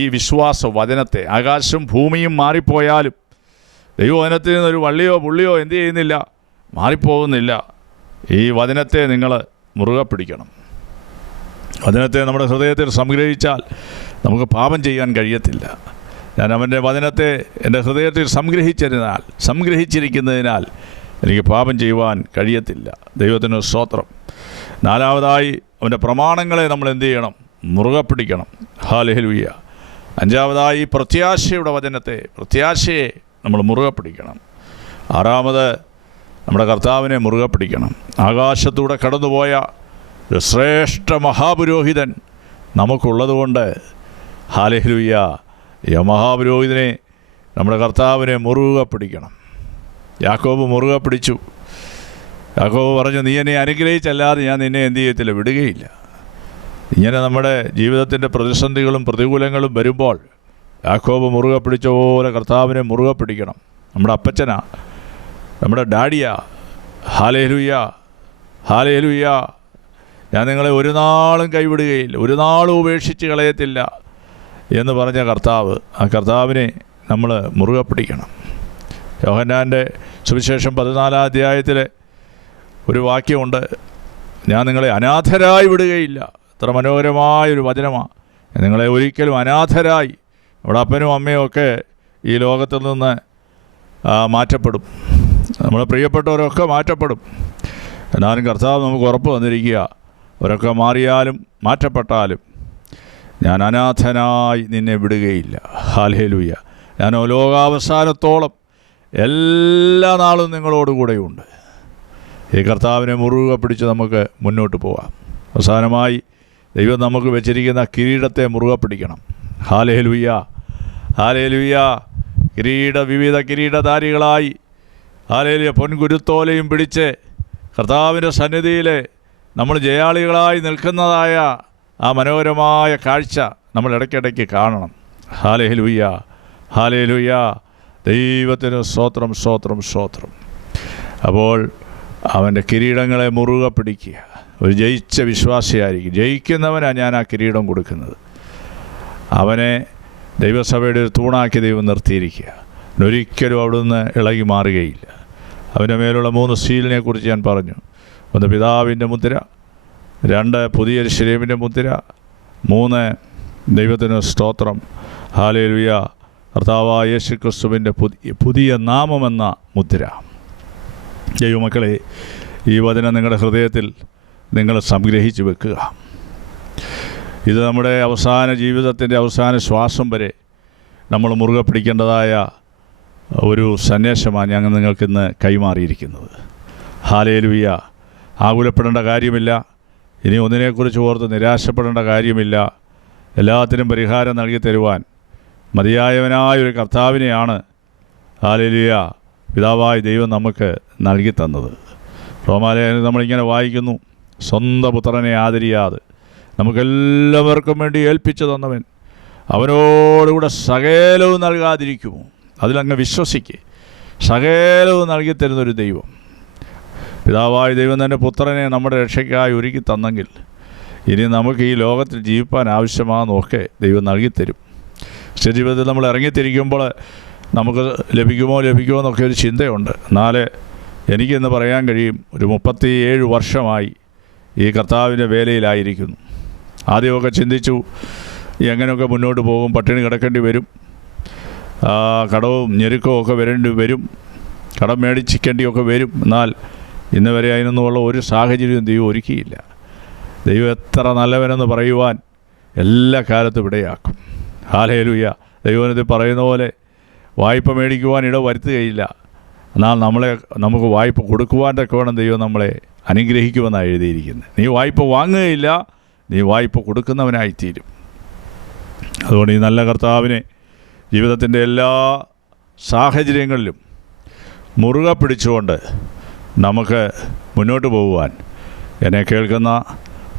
ഈ വിശ്വാസ വചനത്തെ, ആകാശം ഭൂമിയും മാറിപ്പോയാലും ദൈവവചനത്തിൽ നിന്നൊരു വള്ളിയോ പുള്ളിയോ എന്ത് ചെയ്യുന്നില്ല, മാറിപ്പോകുന്നില്ല. ഈ വചനത്തെ നിങ്ങൾ മുറുകെ പിടിക്കണം. വചനത്തെ നമ്മുടെ ഹൃദയത്തിൽ സംഗ്രഹിച്ചാൽ നമുക്ക് പാപം ചെയ്യാൻ കഴിയത്തില്ല. ഞാൻ അവൻ്റെ വചനത്തെ എൻ്റെ ഹൃദയത്തിൽ സംഗ്രഹിച്ചിരിക്കുന്നതിനാൽ എനിക്ക് പാപം ചെയ്യുവാൻ കഴിയത്തില്ല. ദൈവത്തിന് സ്തോത്രം. 4ാമതായി അവൻ്റെ പ്രമാണങ്ങളെ നമ്മൾ എന്ത് ചെയ്യണം? മുറുകെ പിടിക്കണം. ഹല്ലേലൂയ. 5ാമതായി പ്രത്യാശയെ നമ്മൾ മുറുകെ പിടിക്കണം. 6ാമത് നമ്മുടെ കർത്താവിനെ മുറുകെ പിടിക്കണം. ആകാശത്തൂടെ കടന്നുപോയ ഒരു ശ്രേഷ്ഠ മഹാപുരോഹിതൻ നമുക്കുള്ളതുകൊണ്ട് ഹല്ലേലൂയ, ഈ മഹാപുരോഹിതനെ, നമ്മുടെ കർത്താവിനെ മുറുകെ പിടിക്കണം. യാക്കോബ് മുറുകെ പിടിച്ചു. യാക്കോബ് പറഞ്ഞു, നീ എന്നെ അനുഗ്രഹിച്ചല്ലാതെ ഞാൻ നിന്നെ എന്ത് ചെയ്യത്തില്ല, വിടുകയില്ല. ഇങ്ങനെ നമ്മുടെ ജീവിതത്തിൻ്റെ പ്രതിസന്ധികളും പ്രതികൂലങ്ങളും വരുമ്പോൾ യാക്കോബ് മുറുകെ പിടിച്ച പോലെ കർത്താവിനെ മുറുകെ പിടിക്കണം. നമ്മുടെ അപ്പച്ചനാ, നമ്മുടെ ഡാഡിയാ. ഹല്ലേലൂയ. ഞാൻ നിങ്ങളെ ഒരു നാളും കൈവിടുകയില്ല, ഒരു നാളും ഉപേക്ഷിച്ച് കളയത്തില്ല എന്ന് പറഞ്ഞ കർത്താവ്, ആ കർത്താവിനെ നമ്മൾ മുറുകെ പിടിക്കണം. യോഹന്നാൻ്റെ സുവിശേഷം 14-ാം അധ്യായത്തിലെ ഒരു വാക്യമുണ്ട്, ഞാൻ നിങ്ങളെ അനാഥരായി വിടുകയില്ല. എത്ര മനോഹരമായൊരു വചനമാണ്. നിങ്ങളെ ഒരിക്കലും അനാഥരായി, നമ്മുടെ അപ്പനും അമ്മയും ഒക്കെ ഈ ലോകത്തിൽ നിന്ന് മാറ്റപ്പെടും. നമ്മളെ പ്രിയപ്പെട്ടവരൊക്കെ മാറ്റപ്പെടും. എന്നാലും കർത്താവ് നമുക്ക് ഉറപ്പ് വന്നിരിക്കുക, അവരൊക്കെ മാറിയാലും മാറ്റപ്പെട്ടാലും ഞാൻ അനാഥനായി നിന്നെ വിടുകയില്ല. ഹല്ലേലൂയ. ഞാൻ ലോകാവസാനത്തോളം എല്ലാ നാളും നിങ്ങളോടുകൂടെയുണ്ട്. ഈ കർത്താവിനെ മുറുകെ പിടിച്ച് നമുക്ക് മുന്നോട്ട് പോകാം. അവസാനമായി ദൈവം നമുക്ക് വെച്ചിരിക്കുന്ന കിരീടത്തെ മുറുകെ പിടിക്കണം. Hallelujah, hallelujah. വിവിധ കിരീടധാരികളായി ഹല്ലേലൂയ പൊൻകുരുത്തോലയും പിടിച്ച് കർത്താവിൻ്റെ സന്നിധിയിൽ നമ്മൾ ജയാളികളായി നിൽക്കുന്നതായ ആ മനോഹരമായ കാഴ്ച നമ്മൾ ഇടയ്ക്കിടയ്ക്ക് കാണണം. Hallelujah, hallelujah. ദൈവത്തിന് സ്തോത്രം, സ്തോത്രം, സ്തോത്രം. അപ്പോൾ അവൻ്റെ കിരീടങ്ങളെ മുറുകെ പിടിക്കുക. ഒരു ജയിച്ച വിശ്വാസിയായിരിക്കും. ജയിക്കുന്നവനാണ് ഞാൻ ആ കിരീടം കൊടുക്കുന്നത്. അവനെ ദൈവസഭയുടെ ഒരു തൂണാക്കി ദൈവം നിർത്തിയിരിക്കുക. ഒരിക്കലും അവിടുന്ന് ഇളകി മാറുകയില്ല. അവൻ്റെ മേലുള്ള 3 സീലിനെ കുറിച്ച് ഞാൻ പറഞ്ഞു. 1 പിതാവിൻ്റെ മുദ്ര, 2 പുതിയ യെരൂശലേമിൻ്റെ മുദ്ര, 3 ദൈവത്തിന് സ്തോത്രം ഹല്ലേലൂയ കർത്താവായ യേശു ക്രിസ്തുവിൻ്റെ പുതിയ നാമമെന്ന മുദ്ര. ദൈവമക്കളെ, ഈ വചനം നിങ്ങളുടെ ഹൃദയത്തിൽ നിങ്ങൾ സംഗ്രഹിച്ച് വെക്കുക. ഇത് നമ്മുടെ അവസാന ജീവിതത്തിൻ്റെ അവസാന ശ്വാസം വരെ നമ്മൾ മുറുകെ പിടിക്കേണ്ടതായ ഒരു സന്ദേശമാണ് ഞങ്ങൾ നിങ്ങൾക്കിന്ന് കൈമാറിയിരിക്കുന്നത്. ഹല്ലേലൂയ. ആകുലപ്പെടേണ്ട കാര്യമില്ല. ഇനി ഒന്നിനെക്കുറിച്ച് ഓർത്ത് നിരാശപ്പെടേണ്ട കാര്യമില്ല. എല്ലാത്തിനും പരിഹാരം നൽകി തരുവാൻ മതിയായവനായൊരു കർത്താവിനെയാണ് ഹല്ലേലൂയ പിതാവായ ദൈവം നമുക്ക് നൽകി തന്നത്. റോമാലേഖനത്തിൽ നമ്മളിങ്ങനെ വായിക്കുന്നു, സ്വന്തം പുത്രനെ ആദരിയാതെ നമുക്കെല്ലാവർക്കും വേണ്ടി ഏൽപ്പിച്ചു തന്നവൻ അവനോടുകൂടെ സകലവും നൽകാതിരിക്കുമോ? അതിലങ്ങ് വിശ്വസിക്കുക. സകലവും നൽകി തരുന്നൊരു ദൈവം, പിതാവായ ദൈവം തന്നെ പുത്രനെ നമ്മുടെ രക്ഷയ്ക്കായി ഒരുക്കി തന്നെങ്കിൽ ഇനി നമുക്ക് ഈ ലോകത്തിൽ ജീവിപ്പാൻ ആവശ്യമാണെന്നൊക്കെ ദൈവം നൽകിത്തരും. ജീവിതത്തിൽ നമ്മൾ ഇറങ്ങിത്തിരിക്കുമ്പോൾ നമുക്ക് ലഭിക്കുമോ എന്നൊക്കെ ഒരു ചിന്തയുണ്ട്. എന്നാൽ എനിക്കിന്ന് പറയാൻ കഴിയും, ഒരു 37 വർഷമായി ഈ കർത്താവിൻ്റെ വേലയിലായിരിക്കുന്നു. ആദ്യമൊക്കെ ചിന്തിച്ചു എങ്ങനെയൊക്കെ മുന്നോട്ട് പോകും, പട്ടിണി കിടക്കേണ്ടി വരും, കടവും ഞെരുക്കവും ഒക്കെ വരേണ്ടി വരും, കടം മേടിച്ചിക്കേണ്ടിയൊക്കെ വരും. എന്നാൽ ഇന്ന് വരെ അതിനൊന്നുമുള്ള ഒരു സാഹചര്യവും ദൈവം ഒരുക്കിയില്ല. ദൈവം എത്ര നല്ലവനെന്ന് പറയുവാൻ എല്ലാ കാലത്തും ഇടയാക്കും. ഹല്ലേലൂയ. ദൈവത്തിൽ പറയുന്ന പോലെ വായ്പ മേടിക്കുവാൻ ഇട വരുത്തുകയില്ല. എന്നാൽ നമുക്ക് വായ്പ കൊടുക്കുവാൻ തക്കവണ്ണം ദൈവം നമ്മളെ അനുഗ്രഹിക്കുമെന്നാണ് എഴുതിയിരിക്കുന്നത്. നീ വായ്പ വാങ്ങുകയില്ല, നീ വായ്പ കൊടുക്കുന്നവനായിത്തീരും. അതുകൊണ്ട് ഈ നല്ല കർത്താവിനെ ജീവിതത്തിൻ്റെ എല്ലാ സാഹചര്യങ്ങളിലും മുറുകെ പിടിച്ചുകൊണ്ട് നമുക്ക് മുന്നോട്ട് പോകുവാൻ എന്നെ കേൾക്കുന്ന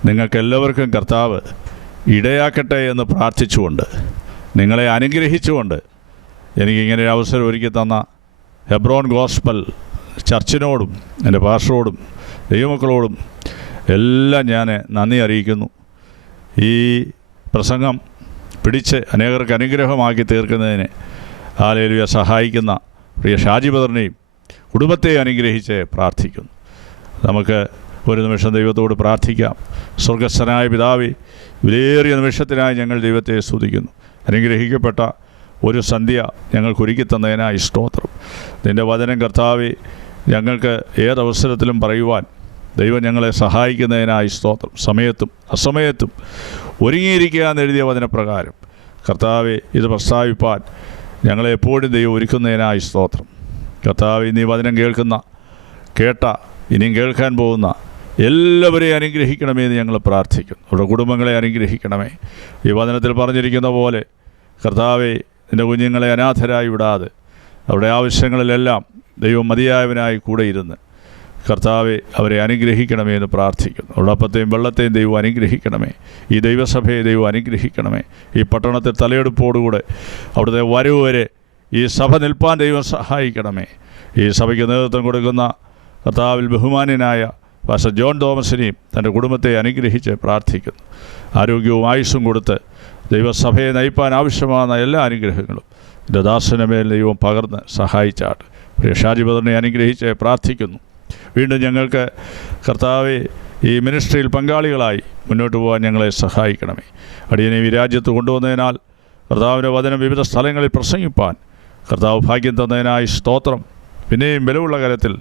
നിങ്ങൾക്കെല്ലാവർക്കും കർത്താവ് ഇടയാക്കട്ടെ എന്ന് പ്രാർത്ഥിച്ചുകൊണ്ട്, നിങ്ങളെ അനുഗ്രഹിച്ചുകൊണ്ട്, എനിക്കിങ്ങനെ ഒരു അവസരം ഒരുക്കി തന്ന ഹെബ്രോൻ ഗോസ്പൽ ചർച്ചിനോടും എൻ്റെ പാസ്റ്ററോടും ദൈവമക്കളോടും എല്ലാം ഞാൻ നന്ദി അറിയിക്കുന്നു. ഈ പ്രസംഗം പിടിച്ച് അനേകർക്ക് അനുഗ്രഹമാക്കി തീർക്കുന്നതിന് ഹല്ലേലൂയ സഹായിക്കുന്ന പ്രിയ ഷാജി ബദറിനെയും കുടുംബത്തെ അനുഗ്രഹിച്ച് പ്രാർത്ഥിക്കുന്നു. നമുക്ക് ഒരു നിമിഷം ദൈവത്തോട് പ്രാർത്ഥിക്കാം. സ്വർഗസ്ഥനായ പിതാവേ, വിലയേറിയ നിമിഷത്തിനായി ഞങ്ങൾ ദൈവത്തെ സ്തുതിക്കുന്നു. അനുഗ്രഹിക്കപ്പെട്ട ഒരു സന്ധ്യ ഞങ്ങൾക്ക് ഒരുക്കി തന്നതിനായി സ്തോത്രം. നിൻ്റെ വചനം കർത്താവേ ഞങ്ങൾക്ക് ഏതവസരത്തിലും പറയുവാൻ ദൈവം ഞങ്ങളെ സഹായിക്കുന്നതിനായി സ്തോത്രം. സമയത്തും അസമയത്തും ഒരുങ്ങിയിരിക്കുക എന്നെഴുതിയ വചനപ്രകാരം കർത്താവെ ഇത് പ്രസ്താവിപ്പാൻ ഞങ്ങളെ എപ്പോഴും ദൈവം ഒരുക്കുന്നതിനായി സ്തോത്രം. കർത്താവെ നീ വചനം കേട്ട ഇനിയും കേൾക്കാൻ പോകുന്ന എല്ലാവരെയും അനുഗ്രഹിക്കണമേ എന്ന് ഞങ്ങൾ പ്രാർത്ഥിക്കുന്നു. അവരുടെ കുടുംബങ്ങളെ അനുഗ്രഹിക്കണമേ. ഈ വചനത്തിൽ പറഞ്ഞിരിക്കുന്ന പോലെ കർത്താവെ നിൻ്റെ കുഞ്ഞുങ്ങളെ അനാഥരായി വിടാതെ അവരുടെ ആവശ്യങ്ങളിലെല്ലാം ദൈവം മതിയായവനായി കൂടെ ഇരുന്ന് കർത്താവെ അവരെ അനുഗ്രഹിക്കണമേ എന്ന് പ്രാർത്ഥിക്കുന്നു. അവരുടെ അപ്പത്തെയും വെള്ളത്തെയും ദൈവം അനുഗ്രഹിക്കണമേ. ഈ ദൈവസഭയെ ദൈവം അനുഗ്രഹിക്കണമേ. ഈ പട്ടണത്തിൽ തലയെടുപ്പോടുകൂടെ അവിടുത്തെ വരവ് വരെ ഈ സഭ നിൽപ്പാൻ ദൈവം സഹായിക്കണമേ. ഈ സഭയ്ക്ക് നേതൃത്വം കൊടുക്കുന്ന കർത്താവിൽ ബഹുമാന്യനായ പാസ്റ്റർ ജോൺ തോമസിനെയും തൻ്റെ കുടുംബത്തെ അനുഗ്രഹിച്ച് പ്രാർത്ഥിക്കുന്നു. ആരോഗ്യവും ആയുസ്സും കൊടുത്ത് ദൈവസഭയെ നയിപ്പാൻ ആവശ്യമാകുന്ന എല്ലാ അനുഗ്രഹങ്ങളും എൻ്റെ ദാസന്റെ മേൽ ദൈവം പകർന്ന് സഹായിച്ചാട്ട്. പ്രിയ ഷാജി ബദറിനെ അനുഗ്രഹിച്ച് പ്രാർത്ഥിക്കുന്നു. വീണ്ടും ഞങ്ങൾക്ക് കർത്താവെ ഈ മിനിസ്ട്രിയിൽ പങ്കാളികളായി മുന്നോട്ട് പോകാൻ ഞങ്ങളെ സഹായിക്കണമേ. അടിയനെ ഈ രാജ്യത്ത് കൊണ്ടുവന്നതിനാൽ കർത്താവിൻ്റെ വചനം വിവിധ സ്ഥലങ്ങളിൽ പ്രസംഗിപ്പാൻ കർത്താവ് ഭാഗ്യം തന്നതിനായി സ്തോത്രം. പിന്നെയും ബലമുള്ള കരത്തിൽ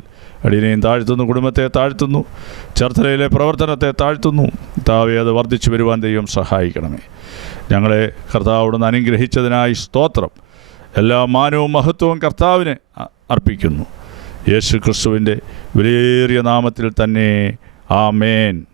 അടിയനെയും താഴ്ത്തുന്നു, കുടുംബത്തെ താഴ്ത്തുന്നു, ചേർത്തലയിലെ പ്രവർത്തനത്തെ താഴ്ത്തുന്നു. കർത്താവെ, അത് വർദ്ധിച്ചു വരുവാൻ ദൈവം സഹായിക്കണമേ. ഞങ്ങളെ കർത്താവ് അവിടുന്ന് അനുഗ്രഹിച്ചതിനായി സ്തോത്രം. എല്ലാ മാനവും മഹത്വവും കർത്താവിനെ അർപ്പിക്കുന്നു. യേശു ക്രിസ്തുവിൻ്റെ വിലയേറിയ നാമത്തിൽ തന്നെ. ആമേൻ.